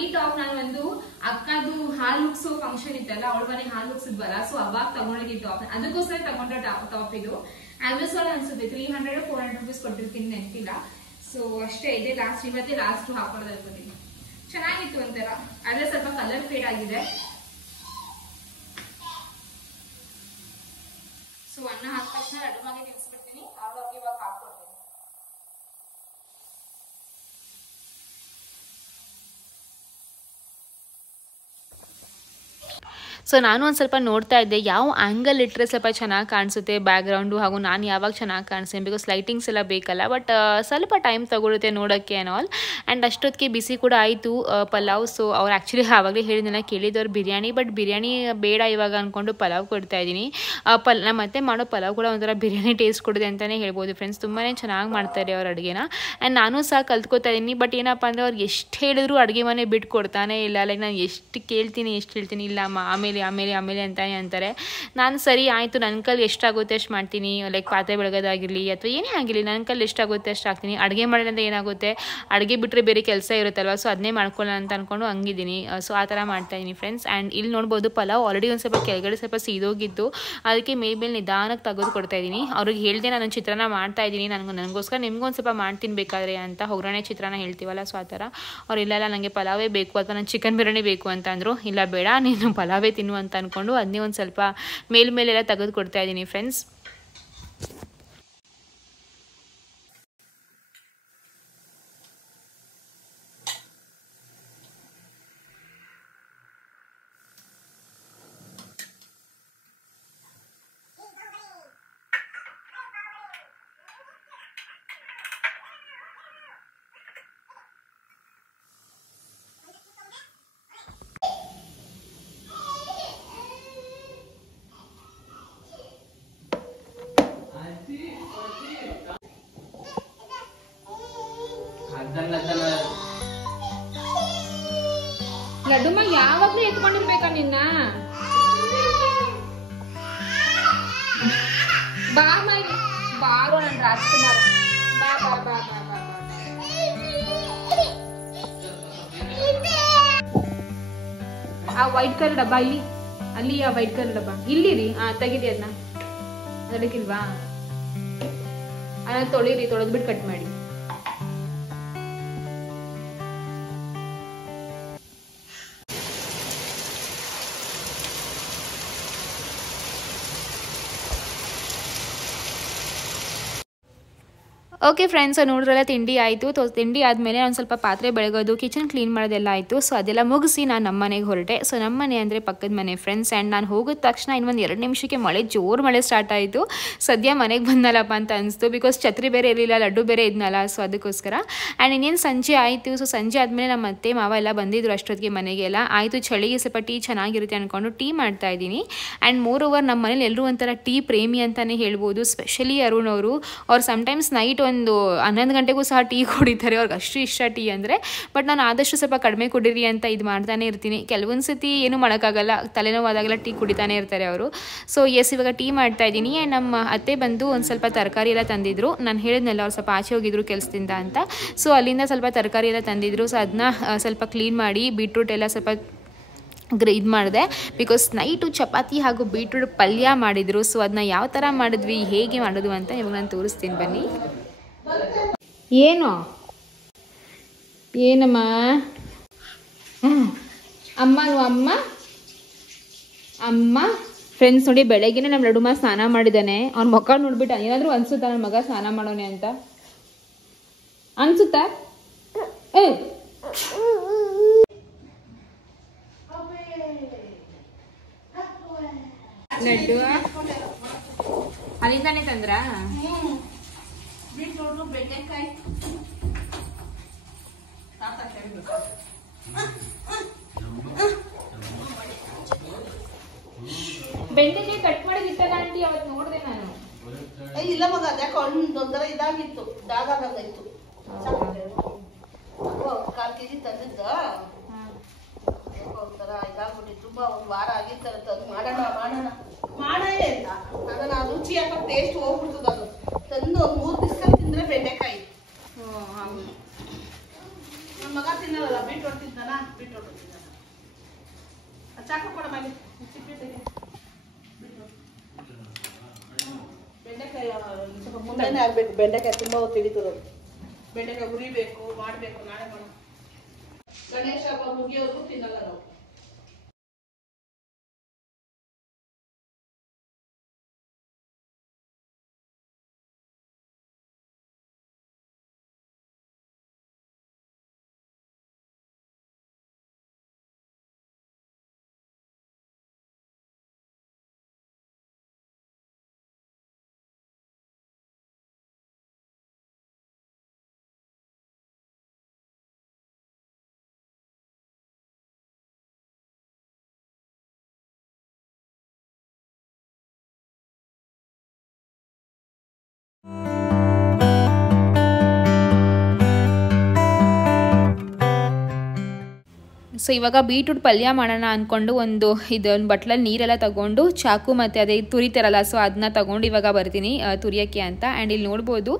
ಈ ಟಾಪ್ ನಾನು ಒಂದು ಅಕ್ಕದು ಹಾಲು ಮುಗ್ಸೋ ಫಂಕ್ಷನ್ ಇತ್ತಲ್ಲ, ಅವಳ ಮನೆ ಹಾಲು ಮುಗ್ಸಿದ್ವಲ್ಲ, ಸೊ ಅವಾಗ ತಗೊಂಡಿದ್ದ ಟಾಪ್, ಅದಕ್ಕೋಸ್ಕರ ತಗೊಂಡ ಟಾಪ್ ಇದು. ಅಮೆಝಾನ್ ಅನ್ಸುತ್ತೆ 300-400 ರೂಪೀಸ್ ಕೊಟ್ಟಿರ್ತೀನಿ, ನೆನಪಿಲ್ಲ. ಸೊ ಅಷ್ಟೇ, ಇದೆ ಲಾಸ್ಟ್, ಇವತ್ತೇ ಲಾಸ್ಟ್ ಹಾಕೊಳ್ಳೋದು ಅನ್ಕೋತೀನಿ. ಚೆನ್ನಾಗಿತ್ತು ಒಂಥರ, ಆದ್ರೆ ಸ್ವಲ್ಪ ಕಲರ್ ಫೇಡ್ ಆಗಿದೆ. ಸೊ ಅನ್ನ ಹಾಕಿದ ತಕ್ಷಣ ಲಡ್ಡು ಮಾಗೆ ತಿನ್ಸ್ಬಿಡ್ತೀನಿ, ಆವಾಗ ಇವಾಗ ಹಾಕೊಡ್ತೀನಿ. ಸೊ ನಾನು ಒಂದು ಸ್ವಲ್ಪ ನೋಡ್ತಾ ಇದ್ದೆ ಯಾವ ಆ್ಯಂಗಲ್ ಇಟ್ಟರೆ ಸ್ವಲ್ಪ ಚೆನ್ನಾಗಿ ಕಾಣಿಸುತ್ತೆ ಬ್ಯಾಕ್ಗ್ರೌಂಡು, ಹಾಗೂ ನಾನು ಯಾವಾಗ ಚೆನ್ನಾಗಿ ಕಾಣಿಸ್ತೀನಿ, ಬಿಕಾಸ್ ಲೈಟಿಂಗ್ಸ್ ಎಲ್ಲ ಬೇಕಲ್ಲ. ಬಟ್ ಸ್ವಲ್ಪ ಟೈಮ್ ತೊಗೊಳುತ್ತೆ ನೋಡೋಕ್ಕೆ ಆ್ಯಂಡ್ ಆಲ್. ಆ್ಯಂಡ್ ಅಷ್ಟೊತ್ತಿಗೆ ಬಿಸಿ ಕೂಡ ಆಯಿತು ಪಲಾವ್. ಸೊ ಅವ್ರು ಆ್ಯಕ್ಚುಲಿ ಆವಾಗಲೇ ಹೇಳಿದ್ನಲ್ಲ, ಕೇಳಿದವ್ರು ಬಿರಿಯಾನಿ, ಬಟ್ ಬಿರಿಯಾನಿ ಬೇಡ ಇವಾಗ ಅಂದ್ಕೊಂಡು ಪಲಾವ್ ಕೊಡ್ತಾಯಿದ್ದೀನಿ. ನಮ್ಮ ಅತ್ತೆ ಮಾಡೋ ಪಲಾವ್ ಕೂಡ ಒಂಥರ ಬಿರಿಯಾನಿ ಟೇಸ್ಟ್ ಕೊಡಿದೆ ಅಂತಲೇ ಹೇಳ್ಬೋದು ಫ್ರೆಂಡ್ಸ್. ತುಂಬಾ ಚೆನ್ನಾಗಿ ಮಾಡ್ತಾರೆ ಅವ್ರ ಅಡುಗೆನ. ಆ್ಯಂಡ್ ನಾನು ಸಹ ಕಲ್ತ್ಕೋತಾ ಇದ್ದೀನಿ. ಬಟ್ ಏನಪ್ಪ ಅಂದರೆ ಅವ್ರಿಗೆ ಎಷ್ಟು ಹೇಳಿದ್ರು ಅಡುಗೆ ಮನೆ ಬಿಟ್ಟು ಕೊಡ್ತಾನೆ ಇಲ್ಲ. ಲೈಕ್ ನಾನು ಎಷ್ಟು ಕೇಳ್ತೀನಿ ಇಲ್ಲ ಅಮ್ಮ ಆಮೇಲೆ ಅಂತಾನೆ ಅಂತಾರೆ. ನಾನು ಸರಿ ಆಯಿತು, ನನ್ನ ಕೈಲಿ ಎಷ್ಟಾಗುತ್ತೆ ಅಷ್ಟು ಮಾಡ್ತೀನಿ. ಲೈಕ್ ಪಾತ್ರೆ ಬೆಳಗೋದಾಗಿರಲಿ ಅಥವಾ ಏನೇ ಆಗಿರಲಿ, ನನ್ನ ಕೈಲಿ ಎಷ್ಟಾಗುತ್ತೆ ಅಷ್ಟು ಹಾಕ್ತೀನಿ. ಅಡುಗೆ ಮಾಡೋದ್ರಿಂದ ಏನಾಗುತ್ತೆ, ಅಡುಗೆ ಬಿಟ್ಟರೆ ಬೇರೆ ಕೆಲಸ ಇರುತ್ತಲ್ವ, ಸೊ ಅದನ್ನೇ ಮಾಡ್ಕೊಳ್ಳೋಣ ಅಂತ ಅಂದ್ಕೊಂಡು ಹಂಗಿದ್ದೀನಿ. ಸೊ ಆ ಥರ ಮಾಡ್ತಾಯಿದ್ದೀನಿ ಫ್ರೆಂಡ್ಸ್. ಆ್ಯಂಡ್ ಇಲ್ಲಿ ನೋಡ್ಬೋದು ಪಲಾವ್ ಆಲ್ರೆಡಿ ಒಂದು ಸ್ವಲ್ಪ ಕೆಳಗಡೆ ಸ್ವಲ್ಪ ಸೀದೋಗಿದ್ದು, ಅದಕ್ಕೆ ಮೇಲೆ ನಿಧಾನಕ್ಕೆ ತೆಗೆದು ಕೊಡ್ತಾಯಿದ್ದೀನಿ. ಅವ್ರಿಗೆ ಹೇಳಿದೆ ನಾನು ಚಿತ್ರಾನ್ನ ಮಾಡ್ತಾಯಿದ್ದೀನಿ, ನನಗೋಸ್ಕರ ನಿಮ್ಗೊಂದು ಸ್ವಲ್ಪ ಮಾಡ್ತೀನಿ ಬೇಕಾದರೆ ಅಂತ, ಒಗ್ಗರಣೆ ಚಿತ್ರಾನ್ನ ಹೇಳ್ತೀವಲ್ಲ, ಸೊ ಆ ಥರ. ಅವ್ರು ಇಲ್ಲ ನನಗೆ ಪಲಾವೇ ಬೇಕು ಅಥವಾ ನಾನು ಚಿಕನ್ ಬಿರಿಯಾನಿ ಬೇಕು ಅಂತ ಅಂದರು. ಇಲ್ಲ ಬೇಡ, ನೀನು ಪಲಾವೇ ತಿನ್ನು ಅಂತ ಅಂದ್ಕೊಂಡು ಅದನ್ನೇ ಒಂದು ಸ್ವಲ್ಪ ಮೇಲೆಲ್ಲ ತೆಗೆದು ಕೊಡ್ತಾ ಇದ್ದೀನಿ ಫ್ರೆಂಡ್ಸ್. ಲಡ್ಡುಮ್ಮ ಯಾವಾಗ್ಲೂ ಎತ್ಕೊಂಡಿರ್ಬೇಕಾ ನಿನ್ನ? ಬಾ ಮೈಲಿ, ಬಾರೋ ನನ್ನ ರಾಜ್ಕುಮಾರ್, ಬಾ ಬಾ ಬಾ ಬಾ ಬಾ. ಆ ವೈಟ್ ಕಲರ್ ಡಬ್ಬ ಇಲ್ಲಿ, ಅಲ್ಲಿ ಆ ವೈಟ್ ಕಲರ್ ಡಬ್ಬ ಇಲ್ಲಿ ರೀ. ತೆಗೀರಿ ಅದನ್ನ, ಅದಕ್ಕಿಲ್ವಾ? ಅದನ್ನ ತೊಳಿರಿ, ತೊಳೆದ್ಬಿಟ್ಟು ಕಟ್ ಮಾಡಿ. ಓಕೆ ಫ್ರೆಂಡ್ಸ್, ನೋಡಿದ್ರೆಲ್ಲ ತಿಂಡಿ ಆಯಿತು. ತಿಂಡಿ ಆದಮೇಲೆ ಒಂದು ಸ್ವಲ್ಪ ಪಾತ್ರೆ ಬೆಳಗೋದು, ಕಿಚನ್ ಕ್ಲೀನ್ ಮಾಡೋದೆಲ್ಲ ಆಯಿತು. ಸೊ ಅದೆಲ್ಲ ಮುಗಿಸಿ ನಾನು ನಮ್ಮ ಮನೆಗೆ ಹೊರಟೆ. ಸೊ ನಮ್ಮ ಮನೆ ಅಂದರೆ ಪಕ್ಕದ ಮನೆ ಫ್ರೆಂಡ್ಸ್. ಆ್ಯಂಡ್ ನಾನು ಹೋಗಿದ ತಕ್ಷಣ ಇನ್ನೊಂದು 2 ನಿಮಿಷಕ್ಕೆ ಜೋರು ಮಳೆ ಸ್ಟಾರ್ಟ್ ಆಯಿತು. ಸದ್ಯ ಮನೆಗೆ ಬಂದಲ್ಲಪ್ಪ ಅಂತ ಅನಿಸ್ತು, ಬಿಕಾಸ್ ಛತ್ರಿ ಬೇರೆ ಇರಲಿಲ್ಲ, ಲಡ್ಡು ಬೇರೆ ಇದ್ನಲ್ಲ, ಸೊ ಅದಕ್ಕೋಸ್ಕರ. ಆ್ಯಂಡ್ ಇನ್ನೇನು ಸಂಜೆ ಆಯಿತು. ಸೊ ಸಂಜೆ ಆದಮೇಲೆ ನಮ್ಮ ಅತ್ತೆ ಮಾವ ಎಲ್ಲ ಬಂದಿದ್ರು ಅಷ್ಟೊತ್ತಿಗೆ ಮನೆಗೆಲ್ಲ. ಆಯಿತು, ಚಳಿಗೆ ಸ್ವಲ್ಪ ಟೀ ಚೆನ್ನಾಗಿರುತ್ತೆ ಅಂದ್ಕೊಂಡು ಟೀ ಮಾಡ್ತಾಯಿದ್ದೀನಿ. ಆ್ಯಂಡ್ ಮೋರ್ ಓವರ್ ನಮ್ಮ ಮನೇಲಿ ಎಲ್ಲರೂ ಒಂಥರ ಟೀ ಪ್ರೇಮಿ ಅಂತಲೇ ಹೇಳ್ಬೋದು. ಸ್ಪೆಷಲಿ ಅರುಣ್ ಅವರು ಸಮ್ಟೈಮ್ಸ್ ನೈಟ್ ಒಂದು 11 ಗಂಟೆಗೂ ಸಹ ಟೀ ಕುಡಿತಾರೆ. ಅವ್ರಿಗೆ ಅಷ್ಟು ಇಷ್ಟ ಟೀ ಅಂದರೆ. ಬಟ್ ನಾನು ಆದಷ್ಟು ಸ್ವಲ್ಪ ಕಡಿಮೆ ಕುಡೀರಿ ಅಂತ ಇದು ಮಾಡ್ತಾನೆ ಇರ್ತೀನಿ. ಕೆಲವೊಂದು ಸತಿ ಏನೂ ಮಾಡೋಕ್ಕಾಗಲ್ಲ, ತಲೆನೋವಾದಾಗೆಲ್ಲ ಟೀ ಕುಡಿತಾನೆ ಇರ್ತಾರೆ ಅವರು. ಸೊ ಎಸ್, ಇವಾಗ ಟೀ ಮಾಡ್ತಾಯಿದ್ದೀನಿ. ಆ್ಯಂಡ್ ನಮ್ಮ ಅತ್ತೆ ಬಂದು ಒಂದು ಸ್ವಲ್ಪ ತರಕಾರಿ ಎಲ್ಲ ತಂದಿದ್ರು. ನಾನು ಹೇಳಿದ್ನಲ್ಲ ಅವ್ರು ಸ್ವಲ್ಪ ಆಚೆ ಹೋಗಿದ್ರು ಕೆಲಸದಿಂದ ಅಂತ. ಸೊ ಅಲ್ಲಿಂದ ಸ್ವಲ್ಪ ತರಕಾರಿ ಎಲ್ಲ ತಂದಿದ್ರು. ಸೊ ಅದನ್ನ ಸ್ವಲ್ಪ ಕ್ಲೀನ್ ಮಾಡಿ ಬೀಟ್ರೂಟ್ ಎಲ್ಲ ಸ್ವಲ್ಪ ಇದು ಮಾಡಿದೆ. ಬಿಕಾಸ್ ನೈಟು ಚಪಾತಿ ಹಾಗೂ ಬೀಟ್ರೂಟ್ ಪಲ್ಯ ಮಾಡಿದರು. ಸೊ ಅದನ್ನ ಯಾವ ಥರ ಮಾಡಿದ್ವಿ, ಹೇಗೆ ಮಾಡೋದು ಅಂತ ಇವಾಗ ನಾನು ತೋರಿಸ್ತೀನಿ ಬನ್ನಿ. ಏನಮ್ಮ ಅಮ್ಮ ಅಮ್ಮ ಫ್ರೆಂಡ್ಸ್ ನೋಡಿ, ಬೆಳಗ್ಗೆನೇ ನಮ್ಮ ಲಡ್ಡುಮ್ಮ ಸ್ನಾನ ಮಾಡಿದ್ದಾನೆ. ಅವ್ನ ಮುಖ ನೋಡ್ಬಿಟ್ಟು ಏನಾದರೂ ಅನ್ಸುತ್ತಾ ನನ್ನ ಮಗ ಸ್ನಾನ ಮಾಡೋನೆ ಅಂತ ಅನ್ಸುತ್ತಾ? ಅಲ್ಲಿಂದಾನೆ ತಂದ್ರಾ? ಬೀಟ್ರೋಟು ಬೆಂಡೆಕಾಯಿ ತಾತ ಕೇಳಬೇಕು. ಬೆಂಡೆಕಾಯಿ ಕಟ್ ಮಾಡಿದಿತ್ತಲ್ಲ ಆಂಟಿ, ಅವತ್ತು ನೋಡಿದೆ ನಾನು. ಇಲ್ಲ ಮಗ, ಯಾಕೆ ಒಂದೊಂದರ ಇದಾಗಿತ್ತು, ಡಾಗಾದಂಗಾಯ್ತು. ಕಾಲ್ ಕೆಜಿ ತಂದಿದ್ದ ಒಂಥರ ಇದಾಗ್ಬಿಟ್ಟು ತುಂಬಾ ಒಂದ್ ವಾರ ಆಗಿರ್ತಾರೆ. ತಂದು ಮಾಡೋಣ ಮಾಡೇ ಅಂತ ಅದನ್ನ ರುಚಿ ಯಾಕೆ ಟೇಸ್ಟ್ ಹೋಗ್ಬಿಡ್ತದ. ಅದು ತಂದು ಒಂದ್ 3 ದಿವಸ ತಿಂದ್ರೆ ಬೆಂಡೆಕಾಯಿ. ನನ್ನ ಮಗ ತಿನ್ನಲ್ಲ, ಬೀಟ್ರೋಟ್ ತಿಂತಾನ. ಬೀಟ್ರೋಟ್ ತಿಂತಾನ. ಚಾಕು ಕೊಡ ಮನೆ ಬೆಂಡೆಕಾಯಿ ಸ್ವಲ್ಪ ಮುಂದೆನೆ ಆಗ್ಬೇಕು. ಬೆಂಡೆಕಾಯಿ ತುಂಬಾ ಹೊತ್ತು ಹಿಡಿತದ. ಬೆಂಡೆಕಾಯಿ ಉರಿಬೇಕು, ಮಾಡ್ಬೇಕು. ನಾಳೆ ಮಾಡೋಣ. ಗಣೇಶ ಹಬ್ಬ ಮುಗಿಯೋದು ತಿನ್ನಲ್ಲ ನಾವು. ಸೊ ಇವಾಗ ಬೀಟ್ರೂಟ್ ಪಲ್ಯ ಮಾಡೋಣ ಅಂದ್ಕೊಂಡು ಒಂದು ಬಟ್ಲಲ್ಲಿ ನೀರೆಲ್ಲ ತಗೊಂಡು ಚಾಕು ಮತ್ತು ಅದೇ ತುರಿತಾರಲ್ಲ, ಸೊ ಅದನ್ನ ತಗೊಂಡು ಇವಾಗ ಬರ್ತೀನಿ ತುರಿಯೋಕ್ಕೆ ಅಂತ. ಆ್ಯಂಡ್ ಇಲ್ಲಿ ನೋಡ್ಬೋದು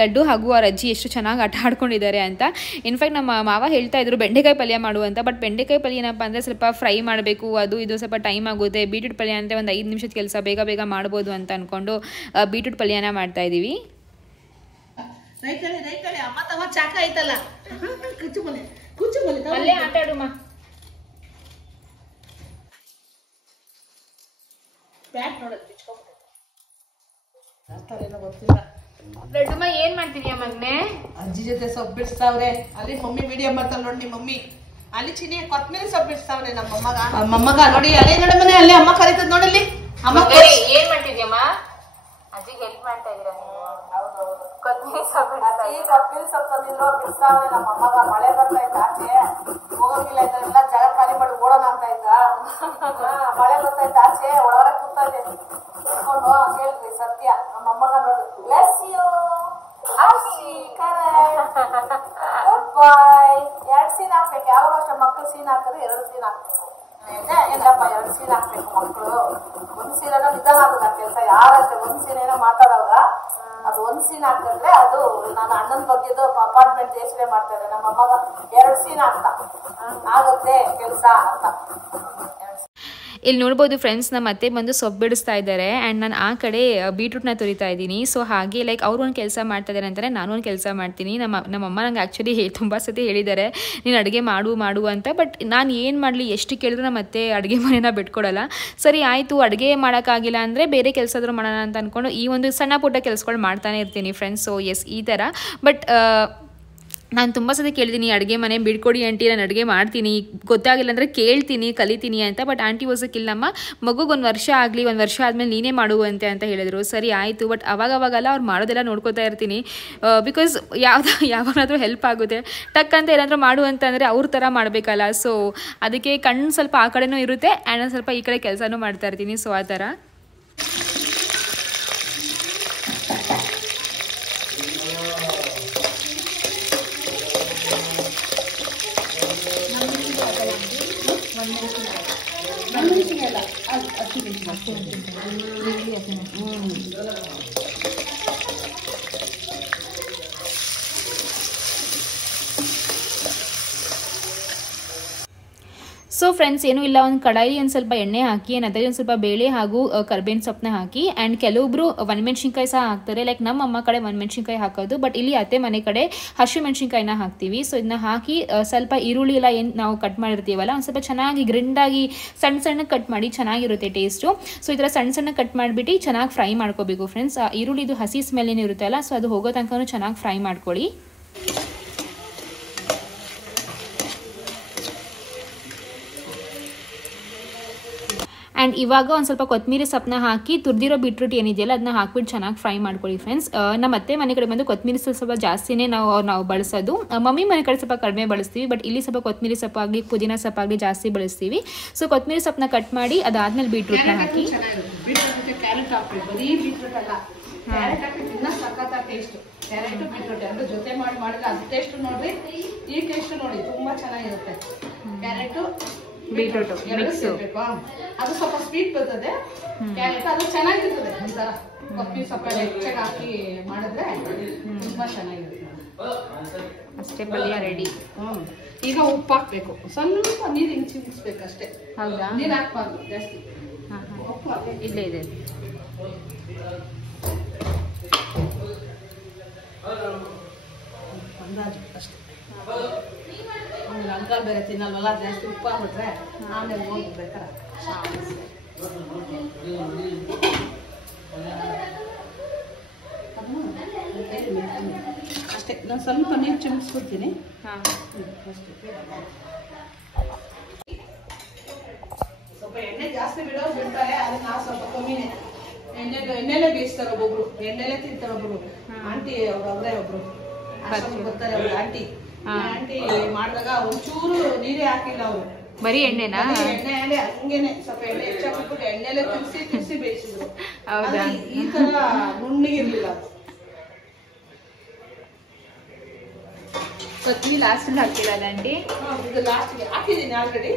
ಲಡ್ಡು ಹಾಗೂ ಅವ್ರ ಅಜ್ಜಿ ಎಷ್ಟು ಚೆನ್ನಾಗಿ ಆಟ ಆಡ್ಕೊಂಡಿದ್ದಾರೆ ಅಂತ. ಇನ್ಫ್ಯಾಕ್ಟ್ ನಮ್ಮ ಮಾವ ಹೇಳ್ತಾ ಇದ್ರು ಬೆಂಡೆಕಾಯಿ ಪಲ್ಯ ಮಾಡುವಂತ. ಬಟ್ ಬೆಂಡೆಕಾಯಿ ಪಲ್ಯ ಏನಪ್ಪ ಅಂದರೆ ಸ್ವಲ್ಪ ಫ್ರೈ ಮಾಡಬೇಕು, ಅದು ಇದು ಸ್ವಲ್ಪ ಟೈಮ್ ಆಗುತ್ತೆ. ಬೀಟ್ರೂಟ್ ಪಲ್ಯ ಅಂದರೆ ಒಂದು 5 ನಿಮಿಷದ ಕೆಲಸ, ಬೇಗ ಬೇಗ ಮಾಡ್ಬೋದು ಅಂತ ಅಂದ್ಕೊಂಡು ಬೀಟ್ರೂಟ್ ಪಲ್ಯನ ಮಾಡ್ತಾ ಇದ್ದೀವಿ. ಅಮ್ಮ ತಮ್ಮ ಚಾಕ ಐತಲ್ಲ, ಅಲ್ಲೇ ಆಟ ಆಡುಮ್ಮ. ಬ್ಯಾಟ್ ನೋಡೋದು ಬಿಚ್ಕೊಂಡ್ಬಿಟ್ಟೆ ಗೊತ್ತಿಲ್ಲ. ಲಡ್ಡುಮ್ಮ ಏನ್ ಮಾಡ್ತಿದ್ಯಾ ಮಗ್ನೆ? ಅಜ್ಜಿ ಜೊತೆ ಸೊಪ್ಪು ಬಿಡಿಸ್ತಾವ್ರೆ. ಅಲ್ಲಿ ಮಮ್ಮಿ ವಿಡಿಯೋ ಮಾಡ್ತಾಳೆ ನೋಡಿ. ನಿಮ್ಮ ಮಮ್ಮಿ ಅಲ್ಲಿ ಚಿನಿ ಕೊತ್ಮೀರಿ ಸೊಪ್ಪು ಬಿಡಿಸ್ತಾವ್ರೆ. ನಮ್ಮ ಮೊಮ್ಮಗ ನೋಡಿ, ಅಲ್ಲೇ ನೋಡಿ ಮನೆ ಅಲ್ಲೇ ಅಮ್ಮ ಕರೀತದ ನೋಡಲ್ಲಿ. ಅಮ್ಮ ಏನ್ ಮಾಡ್ತಿದ್ಯಮ್ಮ? ಅಜ್ಜಿಗೆ ಹೆಲ್ಪ್ ಮಾಡ್ತಾ ಇದೀರಾ ನೀವು? ಕೊತ್ಮೀರಿ ಸೊಪ್ಪು ತಂದಿಲ್ಲ ಬಿಡಿಸ್ತಾವ್ರೆ. ನಮ್ಮ ಅಮ್ಮಗ ಮಳೆ ಬರ್ತಾ ಇದ್ದ, ಆಚೆ ಹೋಗಂಗಿಲ್ಲ ಇದ್ದ, ಎಲ್ಲ ಜಾಗ ಖಾಲಿ ಮಾಡಿ ಓಡೋಣ ಅಂತ ಇದ್ದ. ಮಳೆ ಬರ್ತಾ ಇದ್ದ, ಆಚೆ ಒಳಗಡೆ ಕೂತಾ ಇದೆ ಕುತ್ಕೊಂಡು. ಹೇಳ್ರಿ ಸತ್ಯ, ನಮ್ಮ ಅಮ್ಮಗ ನೋಡಿ ಬ್ಲೆಸ್ ಯು ಬಾಯ್. 2 ಸೀನ್ ಹಾಕ್ಬೇಕು. ಯಾವ ವರ್ಷ ಮಕ್ಕಳು ಸೀನ್ ಹಾಕಿದ್ರೆ 2 ಸೀನ್ ಹಾಕ್ಬೇಕು. ಇಲ್ಲಪ್ಪ 2 ಸೀನ್ ಹಾಕ್ಬೇಕು ಮಕ್ಕಳು. 1 ಸೀನ್ ಅನ್ನ ನಿಧಾನ ಆಗುದ ಕೆಲಸ. ಯಾರಷ್ಟೇ 1 ಸೀನ್ ಏನೋ ಮಾತಾಡೋವಾಗ ಅದು 1 ಸೀನ್ ಹಾಕಿದ್ರೆ ಅದು ನಾನು ಅಣ್ಣನ ಬಗ್ಗೆದು ಅಪಾರ್ಟ್ಮೆಂಟ್ ಯೋಚನೆ ಮಾಡ್ತಾ ಇದ್ದೆ. ನಮ್ಮ ಅಮ್ಮಗ 2 ಸೀನ್ ಹಾಕ್ತಾ ಆಗುತ್ತೆ ಕೆಲಸ ಅಂತ. ಇಲ್ಲಿ ನೋಡ್ಬೋದು ಫ್ರೆಂಡ್ಸ್, ನಮ್ಮ ಅತ್ತೆ ಬಂದು ಸೊಪ್ಪು ಬಿಡಿಸ್ತಾ ಇದ್ದಾರೆ ಆ್ಯಂಡ್ ನಾನು ಆ ಕಡೆ ಬೀಟ್ರೂಟ್ನ ತುರಿತಾ ಇದ್ದೀನಿ. ಸೊ ಹಾಗೆ ಲೈಕ್ ಅವ್ರು ಒಂದು ಕೆಲಸ ಮಾಡ್ತಾ ಇದ್ದಾರೆ ಅಂತಾರೆ, ನಾನು ಒಂದು ಕೆಲಸ ಮಾಡ್ತೀನಿ. ನಮ್ಮಮ್ಮ ನಂಗೆ ಆ್ಯಕ್ಚುಲಿ ತುಂಬ ಸತಿ ಹೇಳಿದ್ದಾರೆ ನೀನು ಅಡುಗೆ ಮಾಡು ಅಂತ. ಬಟ್ ನಾನು ಏನು ಮಾಡಲಿ, ಎಷ್ಟು ಕೇಳಿದ್ರು ನಮ್ಮ ಅತ್ತೆ ಅಡುಗೆ ಮನೆನ ಬಿಟ್ಕೊಡಲ್ಲ. ಸರಿ ಆಯಿತು, ಅಡುಗೆ ಮಾಡೋಕ್ಕಾಗಿಲ್ಲ ಅಂದರೆ ಬೇರೆ ಕೆಲಸ ಆದರೂ ಮಾಡೋಣ ಅಂತ ಅಂದ್ಕೊಂಡು ಈ ಒಂದು ಸಣ್ಣ ಪುಟ್ಟ ಕೆಲಸಗಳು ಮಾಡ್ತಾನೆ ಇರ್ತೀನಿ ಫ್ರೆಂಡ್ಸ್. ಸೊ ಎಸ್, ಈ ಥರ. ಬಟ್ ನಾನು ತುಂಬ ಸತಿ ಕೇಳಿದ್ದೀನಿ ಅಡುಗೆ ಮನೆ ಬಿಡ್ಕೊಡಿ ಆಂಟಿ, ನಾನು ಅಡುಗೆ ಮಾಡ್ತೀನಿ, ಗೊತ್ತಾಗಿಲ್ಲ ಅಂದರೆ ಕೇಳ್ತೀನಿ, ಕಲಿತೀನಿ ಅಂತ. ಬಟ್ ಆಂಟಿ ಹೊಸಕ್ಕಿಲ್ಲಮ್ಮ, ಮಗುಗೆ 1 ವರ್ಷ ಆಗಲಿ, 1 ವರ್ಷ ಆದಮೇಲೆ ನೀನೇ ಮಾಡುವಂತೆ ಅಂತ ಹೇಳಿದರು. ಸರಿ ಆಯಿತು. ಬಟ್ ಅವಾಗಲ್ಲ ಅವ್ರು ಮಾಡೋದೆಲ್ಲ ನೋಡ್ಕೋತಾ ಇರ್ತೀನಿ. ಬಿಕಾಸ್ ಯಾವಾಗಾದರೂ ಹೆಲ್ಪ್ ಆಗುತ್ತೆ. ಟಕ್ ಅಂತ ಏನಾದರೂ ಮಾಡು ಅಂತಂದರೆ ಅವ್ರ ಥರ ಮಾಡಬೇಕಲ್ಲ. ಸೊ ಅದಕ್ಕೆ ಕಣ್ಣು ಸ್ವಲ್ಪ ಆ ಕಡೆನೂ ಇರುತ್ತೆ ಆ್ಯಂಡ್ ಸ್ವಲ್ಪ ಈ ಕಡೆ ಕೆಲಸನೂ ಮಾಡ್ತಾ ಇರ್ತೀನಿ. ಸೊ ಆ ಥರ. ಸೊ ಫ್ರೆಂಡ್ಸ್, ಏನೂ ಇಲ್ಲ, ಒಂದು ಕಡಾಯಿ ಒಂದು ಸ್ವಲ್ಪ ಎಣ್ಣೆ ಹಾಕಿ ಅದರಲ್ಲಿ ಒಂದು ಸ್ವಲ್ಪ ಬೇಳೆ ಹಾಗೂ ಕರ್ಬೇವಿನ ಸೊಪ್ಪನ್ನ ಹಾಕಿ. ಆ್ಯಂಡ್ ಕೆಲವೊಬ್ರು ಒಣಮೆಣ್ಸಿನ್ಕಾಯಿ ಸಹ ಹಾಕ್ತಾರೆ. ಲೈಕ್ ನಮ್ಮ ಅಮ್ಮ ಕಡೆ ಒಣಮೆಣ್ಸಿನ್ಕಾಯಿ ಹಾಕೋದು, ಬಟ್ ಇಲ್ಲಿ ಅತ್ತೆ ಮನೆ ಕಡೆ ಹಸಿಮೆಣ್ಸಿನ್ಕಾಯಿನ ಹಾಕ್ತೀವಿ. ಸೊ ಇದನ್ನ ಹಾಕಿ ಸ್ವಲ್ಪ ಈರುಳ್ಳಿ ಎಲ್ಲ ಏನು ನಾವು ಕಟ್ ಮಾಡಿರ್ತೀವಲ್ಲ, ಒಂದು ಸ್ವಲ್ಪ ಚೆನ್ನಾಗಿ ಗ್ರಿಂಡಾಗಿ ಸಣ್ಣ ಕಟ್ ಮಾಡಿ ಚೆನ್ನಾಗಿರುತ್ತೆ ಟೇಸ್ಟು. ಸೊ ಈ ಥರ ಸಣ್ಣ ಕಟ್ ಮಾಡಿಬಿಟ್ಟು ಚೆನ್ನಾಗಿ ಫ್ರೈ ಮಾಡ್ಕೋಬೇಕು ಫ್ರೆಂಡ್ಸ್. ಈರುಳ್ಳಿದು ಹಸಿ ಸ್ಮೆಲ್ ಏನು ಇರುತ್ತಲ್ಲ, ಸೊ ಅದು ಹೋಗೋ ತನಕ ಚೆನ್ನಾಗಿ ಫ್ರೈ ಮಾಡ್ಕೊಳ್ಳಿ. ಆ್ಯಂಡ್ ಇವಾಗ ಒಂದು ಸ್ವಲ್ಪ ಕೊತ್ತಂಬರಿ ಸೊಪ್ಪನ್ನ ಹಾಕಿ ತುರಿದಿರೋ ಬೀಟ್ರೂಟ್ ಏನಿದೆಯಲ್ಲ ಅದನ್ನ ಹಾಕ್ಬಿಟ್ಟು ಚೆನ್ನಾಗಿ ಫ್ರೈ ಮಾಡ್ಕೊಳ್ಳಿ ಫ್ರೆಂಡ್ಸ್. ನಮ್ಮ ಅತ್ತೆ ಮನೆ ಕಡೆ ಬಂದು ಕೊತ್ತಂಬರಿ ಸ್ವಲ್ಪ ಜಾಸ್ತಿನೇ ನಾವು ಬಳಸೋದು. ಮಮ್ಮಿ ಮನೆ ಕಡೆ ಸ್ವಲ್ಪ ಕಡಿಮೆ ಬಳಸ್ತೀವಿ, ಬಟ್ ಇಲ್ಲಿ ಸ್ವಲ್ಪ ಕೊತ್ತಂಬರಿ ಸೊಪ್ಪಾಗಲಿ ಪುದೀನ ಸೊಪ್ಪಾಗಲಿ ಜಾಸ್ತಿ ಬಳಸ್ತೀವಿ. ಸೊ ಕೊತ್ತಂಬರಿ ಸೊಪ್ಪನ್ನ ಕಟ್ ಮಾಡಿ ಅದಾದ್ಮೇಲೆ ಬೀಟ್ರೂಟ್ನ ಹಾಕಿ ಕ್ಯಾರೆಟ್ ಹಾಕ್ಬೇಕು, ಬರೀ ಬೀಟ್ರೂಟ್ ಅಲ್ಲ, ಕ್ಯಾರೆಟ್ ಹಾಕಿ ಇನ್ನ ಸಖತ್ ಟೇಸ್ಟ್. ಕ್ಯಾರೆಟ್ ಬೀಟ್ರೂಟ್ ಎರಡು ಜೊತೆ ಮಾಡಿದ್ರೆ ಅದು ಟೇಸ್ಟ್ ನೋಡ್ರಿ, ಈ ಟೇಸ್ಟ್ ನೋಡಿ ತುಂಬಾ ಚೆನ್ನಾಗಿರುತ್ತೆ. ಕ್ಯಾರೆಟ್ ಬೀಟ್ರೂಟ್ ಎರಡು ಸೇರ್ಬೇಕು, ಅದು ಸ್ವಲ್ಪ ಸ್ವೀಟ್ ಬರ್ತದೆ. ಕ್ಯಾರೆಟ್ ಅದು ಚೆನ್ನಾಗಿರ್ತದೆ, ಒಂಥರ ಕೊತ್ತಂಬರಿ ಸ್ವಲ್ಪ ಹೆಚ್ಚಾಗಿ ಹಾಕಿ ಮಾಡಿದ್ರೆ ತುಂಬಾ ಚೆನ್ನಾಗಿರುತ್ತೆ. ಅಷ್ಟೇ, ಪಲ್ಯ ರೆಡಿ. ಈಗ ಉಪ್ಪು ಹಾಕ್ಬೇಕು, ಸ್ವಲ್ಪ ನೀರು ಹಿಂಗೆ ಚಿಮ್ಮಿಸ್ಬೇಕು ಅಷ್ಟೇ. ಹೌದಾ? ನೀರು ಹಾಕ್ಬಾರ್ದು ಜಾಸ್ತಿ. ಉಪ್ಪು ಹಾಕಿ ಇಲ್ಲೇ ಇದೆ. ಅಂದಾಜು ಅಷ್ಟೇ. ಆಮೇಲೆ ಅಂಕಲ್ ಬೇರೆ ತಿನ್ನಲ್ವಲ್ಲ, ಜಾಸ್ತಿ ಉಪ್ಪು ಹಾಕ್ಬಿಟ್ರೆ ಆಮೇಲೆ ಹೋಗ್ಬೇಕಾರೆ ಅಷ್ಟೇ. ನಾನು ಸ್ವಲ್ಪ ನೀರು ಚಿಮ್ಮಿಸ್ಬಿಡ್ತೀನಿ ಅಷ್ಟೇ. ಸ್ವಲ್ಪ ಎಣ್ಣೆ ಜಾಸ್ತಿ ಬಿಡ್ತಾರೆ, ಅದನ್ನ ನಾವು ಸ್ವಲ್ಪ ಕಮ್ಮಿನೇ ಎಣ್ಣೆಲೆ ಬೇಯಿಸ್ತಾರೆ. ಒಬ್ಬೊಬ್ರು ಎಣ್ಣೆಲೆ ತಿಂತಾರೆ, ಒಬ್ರು ಆಂಟಿ ಅವ್ರವ್ರೆ ಒಬ್ರು ಬರ್ತಾರೆ ಅವ್ರು ಆಂಟಿ ಮಾಡಿದಾಗ ಒಂಚೂರು ನೀರೇ ಹಾಕಿಲ್ಲ ಅವರು, ಬರೀ ಎಣ್ಣೆನಾ? ಎಣ್ಣೆ ಹಂಗೇನೆ ಸ್ವಲ್ಪ ಎಣ್ಣೆ ಹೆಚ್ಚಾಕ್ಬಿಟ್ಟು ಎಣ್ಣೆಲೆ ತಿನ್ಸಿ ಬೇಯಿಸಿದ್ರು. ಹೌದಾ? ಈ ತರ ನುಣ್ಣಗಿರ್ಲಿಲ್ಲ ಅದು. ಕೊತ್ತಂಬರಿ ಲಾಸ್ಟ್ ಹಾಕ್ತಿರಲ್ಲ ಆಂಟಿ? ಇದು ಲಾಸ್ಟ್ಗೆ ಹಾಕಿದ್ದೀನಿ ಆಲ್ರೆಡಿ.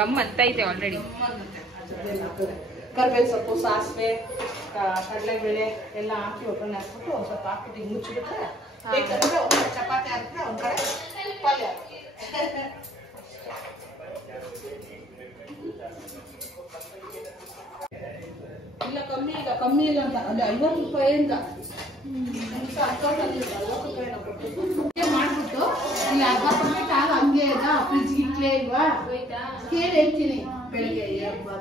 ಗಮ್ ಅಂತ ಐತೆ ಆಲ್ರೆಡಿ. ಕರ್ಬೇವು ಸೊಪ್ಪು, ಸಾಸಿವೆ, ಕಡಲೆಬೇಳೆ ಎಲ್ಲ ಹಾಕಿ ಒಗ್ಗರಣೆ ಹಾಕ್ಬಿಟ್ಟು ಒಂದ್ ಸ್ವಲ್ಪ ಹಾಕ್ಬಿಟ್ಟು ಮುಚ್ಚಿಬಿಟ್ರೆ ಬೇಕಾದ್ರೆ ಒಂದ್ ಕಡೆ ಚಪಾತಿ ಹಾಕಿದ್ರೆ ಒಂದ್ ಕಡೆ ಪಲ್ಯ. ಇಲ್ಲ ಕಮ್ಮಿ ಇಲ್ಲ ಅಂತ ಅಲ್ಲಿ 50 ರೂಪಾಯಿಂದ ಮಾಡ್ಬಿಟ್ಟು ಇಲ್ಲಿ ಅರ್ಧ ಪರ್ಸೆಂಟ್ ಆಗ ಹಂಗೆ ಫ್ರಿಜ್ಗೆ ಇಟ್ಲೇ ಇಲ್ವಾ ಕೇಳಿ ಹೇಳ್ತೀನಿ. ಬೆಳಗ್ಗೆ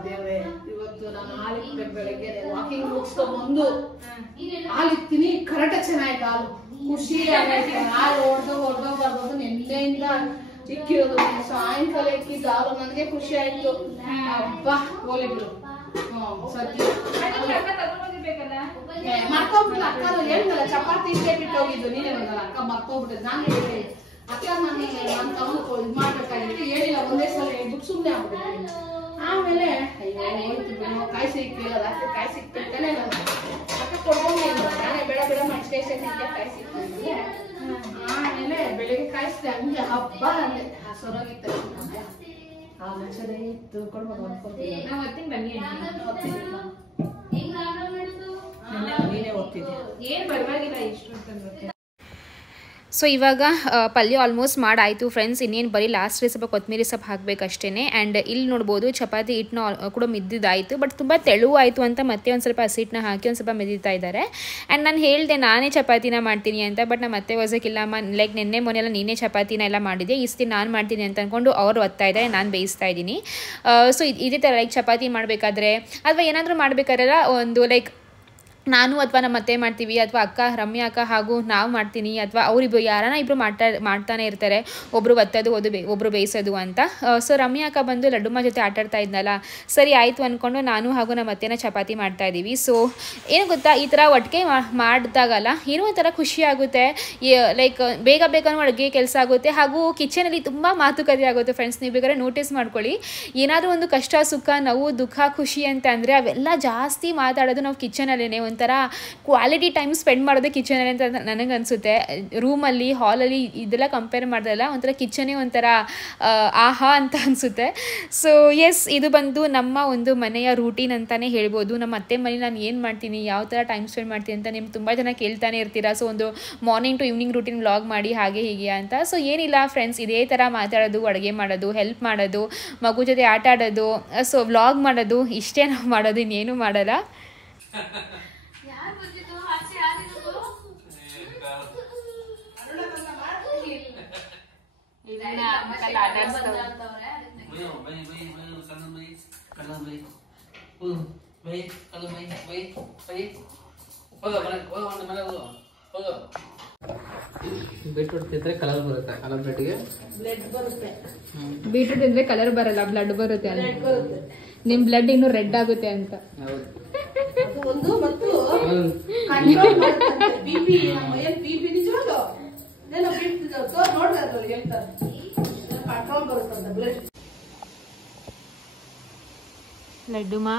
ದೇವ್ರೆ ಇವತ್ತು ನಾನು ಹಾಲಿಕ್ಬೇಕು, ಬೆಳಗ್ಗೆ ವಾಕಿಂಗ್ ಮುಗಿಸ್ಕೊಂಡ್ಬಂದು ಹಾಲಿಕ್ತೀನಿ, ಕರೆಕ್ಟ್ ಚೆನ್ನಾಗಿ ಹಾಲು ಖುಷಿ ಆಗೈತೆ. ಹಾಲು ಹೊಡೆದೋಗ್ಬಾರ್ದು, ನೆನ್ನೆಯಿಂದ ಇಕ್ಕಿರೋದು, ಸಾಯಂಕಾಲ ಇಕ್ಕಿದ್ದ ಹಾಲು ನನಗೆ ಖುಷಿ ಆಯ್ತು. ಹಬ್ಬ ಹೋಲಿ ಬಿಡು. ಸದ್ಯ ಮರ್ತೋಗ್ಬಿಟ್ಟು ಅಕ್ಕ ಹೇಳಿದ್ನಲ್ಲ, ಚಪಾತಿ ಇಷ್ಟೇ ಬಿಟ್ಟು ಹೋಗಿದ್ದು, ನೀನೇ ಬಂದಲ್ಲ ಅಕ್ಕ ಮರ್ತೋಗ್ಬಿಟ್ಟೆ. ನಾನು ಹೇಳಿ ಅಕ್ಕ ನಾನು ತಗೊಂಡು ಇದು ಮಾಡ್ಬೇಕಾಗಿತ್ತು, ಹೇಳಿಲ್ಲ ಒಂದೇ ಸಲ ಹೇಳ್ಬಿಟ್ಟು ಸುಮ್ಮನೆ ಆಗ್ಬಿಟ್ಟೆ. ಆಮೇಲೆ ಅಯ್ಯೋ ಹೋಯ್ತು ಬಿಡು, ಕಾಯಿ ಸಿಕ್ಕಿಲ್ಲ, ಕಾಯಿ ಸಿಕ್ತಿರ್ತಾನೆ ಅಕ್ಕ ಕೊಡ್ಕೊಂಡಿಲ್ಲ, ನಾನೇ ಬೇಡ ಮೆಣಸಿನಕಾಯಿ ಸಿಕ್ಕಿದ್ದೆ, ಕಾಯಿ ಸಿಕ್ತಿದ್ದೆ. ಆಮೇಲೆ ಬೆಳಿಗ್ಗೆ ಕಾಯಿಸಿದೆ, ಹಂಗೆ ಹಬ್ಬ ಅಂದೆ ಸೊರೋಗಿತ್ತು. ಚೆನ್ನಾಗಿತ್ತು, ಕೊಡ್ಬೋದು ಅನ್ಕೊಳ್ತೀನಿ. ನಾವು ಒತ್ತಿನ ಬನ್ನಿ ನೀನೇ ಓದ್ತಿದ್ದೆ. ಏನ್ ಪರವಾಗಿಲ್ಲ, ಇಷ್ಟು ಅಂತ. ಸೊ ಇವಾಗ ಪಲ್ಯ ಆಲ್ಮೋಸ್ಟ್ ಮಾಡಾಯಿತು ಫ್ರೆಂಡ್ಸ್. ಇನ್ನೇನು ಬರೀ ಲಾಸ್ಟ್ ಸ್ವಲ್ಪ ಕೊತ್ತಂಬರಿ ಸೊಪ್ಪು ಹಾಕಬೇಕಷ್ಟೇ. ಆ್ಯಂಡ್ ಇಲ್ಲಿ ನೋಡ್ಬೋದು ಚಪಾತಿ ಹಿಟ್ಟನ್ನ ಕೂಡ ಮಿದ್ದಿದ್ದಾಯಿತು, ಬಟ್ ತುಂಬ ತೆಳು ಆಯಿತು ಅಂತ ಮತ್ತೆ ಒಂದು ಸ್ವಲ್ಪ ಹಸಿಟ್ಟನ್ನ ಹಾಕಿ ಒಂದು ಸ್ವಲ್ಪ ಮಿದ್ದಿತಾ ಇದ್ದಾರೆ. ಆ್ಯಂಡ್ ನಾನು ಹೇಳಿದೆ ನಾನೇ ಚಪಾತಿನ ಮಾಡ್ತೀನಿ ಅಂತ, ಬಟ್ ನಮ್ಮ ಮತ್ತೆ ಹೊಸಕ್ಕಿಲ್ಲ, ಲೈಕ್ ನಿನ್ನೆ ಮೊನ್ನೆಲ್ಲ ನೀನೇ ಚಪಾತಿನ ಎಲ್ಲ ಮಾಡಿದೆ, ಇಷ್ಟು ನಾನು ಮಾಡ್ತೀನಿ ಅಂತ ಅಂದ್ಕೊಂಡು ಅವ್ರು ಒತ್ತಾ ಇದ್ದಾರೆ, ನಾನು ಬೇಯಿಸ್ತಾ ಇದ್ದೀನಿ. ಸೊ ಇದೇ ಥರ ಲೈಕ್ ಚಪಾತಿ ಮಾಡಬೇಕಾದ್ರೆ ಅಥವಾ ಏನಾದರೂ ಮಾಡಬೇಕಾದ್ರೆ ಒಂದು ಲೈಕ್ ನಾನು ಅಥವಾ ನಮ್ಮ ಅತ್ತೆ ಮಾಡ್ತೀವಿ, ಅಥವಾ ಅಕ್ಕ ರಮ್ಯಾ ಅಕ್ಕ ಹಾಗೂ ನಾವು ಮಾಡ್ತೀನಿ, ಅಥವಾ ಅವರಿಬ್ಬರು ಯಾರನ್ನ ಇಬ್ಬರು ಮಾಡ್ತಾನೆ ಇರ್ತಾರೆ, ಒಬ್ಬರು ಒತ್ತೋದು ಒಬ್ಬರು ಬೇಯಿಸೋದು ಅಂತ. ಸೊ ರಮ್ಯಾ ಅಕ್ಕ ಬಂದು ಲಡ್ಡುಮ್ಮ ಜೊತೆ ಆಟಾಡ್ತಾ ಇದ್ನಲ್ಲ, ಸರಿ ಆಯಿತು ಅಂದ್ಕೊಂಡು ನಾನು ಹಾಗೂ ನಮ್ಮ ಅತ್ತೆನ ಚಪಾತಿ ಮಾಡ್ತಾ ಇದ್ದೀವಿ. ಸೊ ಏನು ಗೊತ್ತಾ, ಈ ಥರ ಒಟ್ಟಿಗೆ ಮಾಡಿದಾಗಲ್ಲ ಏನೋ ಒಂಥರ ಖುಷಿ ಆಗುತ್ತೆ, ಲೈಕ್ ಬೇಗ ಬೇಗನೂ ಅಡುಗೆ ಕೆಲಸ ಆಗುತ್ತೆ, ಹಾಗೂ ಕಿಚನಲ್ಲಿ ತುಂಬ ಮಾತುಕತೆ ಆಗುತ್ತೆ ಫ್ರೆಂಡ್ಸ್. ನೀವು ಬೇಕಾದ್ರೆ ನೋಟಿಸ್ ಮಾಡ್ಕೊಳ್ಳಿ, ಏನಾದರೂ ಒಂದು ಕಷ್ಟ ಸುಖ ನೋವು ದುಃಖ ಖುಷಿ ಅಂತ ಅಂದರೆ ಅವೆಲ್ಲ ಜಾಸ್ತಿ ಮಾತಾಡೋದು ನಾವು ಕಿಚನಲ್ಲೇ, ಒಂಥರ ಕ್ವಾಲಿಟಿ ಟೈಮ್ ಸ್ಪೆಂಡ್ ಮಾಡೋದೇ ಕಿಚನಲ್ಲಿ ಅಂತ ನನಗನ್ಸುತ್ತೆ. ರೂಮಲ್ಲಿ ಹಾಲಲ್ಲಿ ಇದೆಲ್ಲ ಕಂಪೇರ್ ಮಾಡಿದ್ರಲ್ಲ ಒಂಥರ ಕಿಚನೇ ಒಂಥರ ಆಹಾ ಅಂತ ಅನಿಸುತ್ತೆ. ಸೊ ಎಸ್, ಇದು ಬಂದು ನಮ್ಮ ಒಂದು ಮನೆಯ ರೂಟೀನ್ ಅಂತಲೇ ಹೇಳ್ಬೋದು. ನಮ್ಮ ಅತ್ತೆ ಮನೇಲಿ ನಾನು ಏನು ಮಾಡ್ತೀನಿ, ಯಾವ ಥರ ಟೈಮ್ ಸ್ಪೆಂಡ್ ಮಾಡ್ತೀನಿ ಅಂತ ನಿಮ್ಗೆ ತುಂಬ ಜನ ಕೇಳ್ತಾನೆ ಇರ್ತೀರಾ. ಸೊ ಒಂದು morning to evening routine vlog ಮಾಡಿ ಹಾಗೆ ಹೀಗೆ ಅಂತ. ಸೊ ಏನಿಲ್ಲ ಫ್ರೆಂಡ್ಸ್, ಇದೇ ಥರ ಮಾತಾಡೋದು, ಅಡುಗೆ ಮಾಡೋದು, ಹೆಲ್ಪ್ ಮಾಡೋದು, ಮಗು ಜೊತೆ ಆಟ ಆಡೋದು, ಸೊ ವ್ಲಾಗ್ ಮಾಡೋದು, ಇಷ್ಟೇ ನಾವು ಮಾಡೋದು, ಇನ್ನೇನು ಮಾಡಲ್ಲ. ಬೀಟ್ರೂಟ್ ತಿಂದ್ರೆ ಕಲರ್ ಬರುತ್ತೆ ಅಲ್ಲ ಬ್ಲಡ್ಗೆ. ಬ್ಲಡ್ ಬರುತ್ತೆ. ಬೀಟ್ರೂಟ್ ತಿಂದ್ರೆ ಕಲರ್ ಬರಲ್ಲ, ಬ್ಲಡ್ ಬರುತ್ತೆ ಅಂತ. ನಿಮ್ ಬ್ಲಡ್ ಇನ್ನು ರೆಡ್ ಆಗುತ್ತೆ ಅಂತ. ಹೌದು. ಅದು ಒಂದು ಮತ್ತು ಕಂಟ್ರೋಲ್ ಮಾಡುತ್ತೆ ಬಿಪಿ. ನಮ್ಮ ಏನ್ ಬಿಪಿ ನಿಜವಾಗ್ಲು ಏನೋ ಬಿಟ್ಟು ನೋಡ್ರಿ ಅದು ಹೇಳ್ತಾರೆ ಕಂಟ್ರೋಲ್ ಬರುತ್ತಂತ ಬ್ಲಡ್. ಲಡ್ಡುಮಾ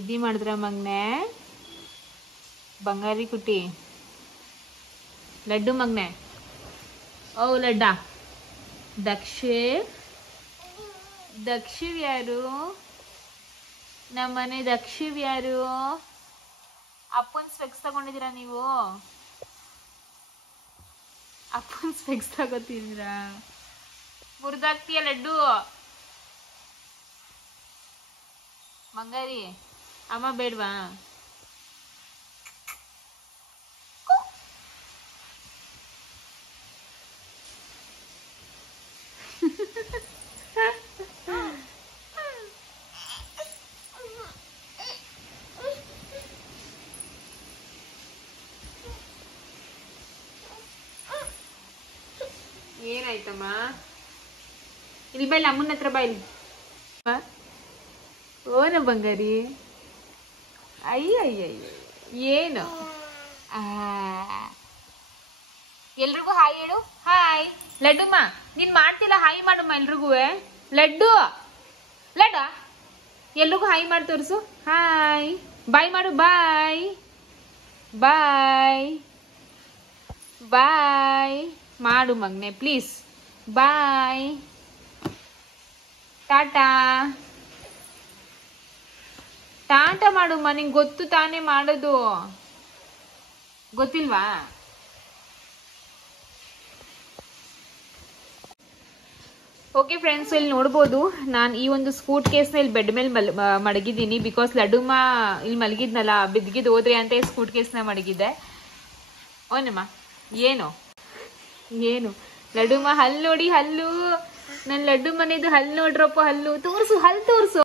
ಎದ್ದಿ ಮಾಡಿದ್ರ ಮಗ್ನೆ ಬಂಗಾರಿ ಕುಟಿ ಲಡ್ಡು ಮಗ್ನೆ. ಓ ಲಡ್ಡ ದಕ್ಷಿವ್ ಯಾರು? ನಮ್ಮನೆ ದಕ್ಷಿವ್ ಯಾರು? ಅಪ್ಪನ್ ಸ್ಪೆಕ್ಸ್ ತಗೊಂಡಿದ್ದೀರಾ ನೀವು? ಅಪ್ಪನ್ ಸ್ಪೆಕ್ಸ್ ತಗೋತಿದ್ದೀರಾ? ಮುರಿದಾಕ್ತೀಯ ಲಡ್ಡು? ಮಂಗಾರಿ ಅಮ್ಮ ಬೇಡ್ವಾ? ಏನಾಯ್ತಮ್ಮ? ಇಲ್ಲಿ ಬೈಲ್ ಅಮ್ಮನ ಹತ್ರ ಬೈಲ್. ಓನ ಬಂಗಾರಿ ಅಯ್ಯ ಏನು? ಎಲ್ರಿಗೂ ಹಾಯ್ ಹೇಳು. ಹಾಯ್ ಲಡ್ಡುಮ್ಮ, ನೀನ್ ಮಾಡ್ತಿಲ್ಲ, ಹಾಯ್ ಮಾಡಮ್ಮ ಎಲ್ರಿಗೂ. ಲಡ್ಡು ಲಡ್ಡ ಎಲ್ರಿಗೂ ಹಾಯ್ ಮಾಡಿ ತೋರಿಸು. ಹಾಯ್ ಬಾಯ್ ಮಾಡು. ಬಾಯ್ ಬಾಯ್ ಬಾಯ್ ಮಾಡು ಮಗ್ನೆ ಪ್ಲೀಸ್. ಬಾಯ್ ಟಾಟಾ ಟಾಟಾ ಮಾಡುಮ್ಮ. ನಿಂಗೆ ಗೊತ್ತು ತಾನೇ ಮಾಡೋದು, ಗೊತ್ತಿಲ್ವಾ? ಓಕೆ ಫ್ರೆಂಡ್ಸ್, ಇಲ್ಲಿ ನೋಡ್ಬೋದು ನಾನು ಈ ಒಂದು ಸ್ಕೂಟ್ ಕೇಸ್ನ ಇಲ್ಲಿ ಬೆಡ್ ಮೇಲೆ ಮಡಗಿದ್ದೀನಿ. ಬಿಕಾಸ್ ಲಡ್ಡುಮ್ಮ ಇಲ್ಲಿ ಮಲಗಿದ್ನಲ್ಲ, ಬಿದ್ಗಿದ್ದು ಹೋದ್ರೆ ಅಂತ ಸ್ಕೂಟ್ ಕೇಸ್ನ ಮಡಗಿದ್ದೆ. ಓನಮ್ಮ ಏನು ಲಡ್ಡುಮ್ಮ ಹಲ್ಲು ನೋಡಿ, ಹಲ್ಲು ನನ್ನ ಲಡ್ಡು ಮನೆದು ಹಲ್ಲು ನೋಡ್ರಪ್ಪ. ಹಲ್ಲು ತೋರಿಸು, ಹಲ್ಲು ತೋರಿಸು.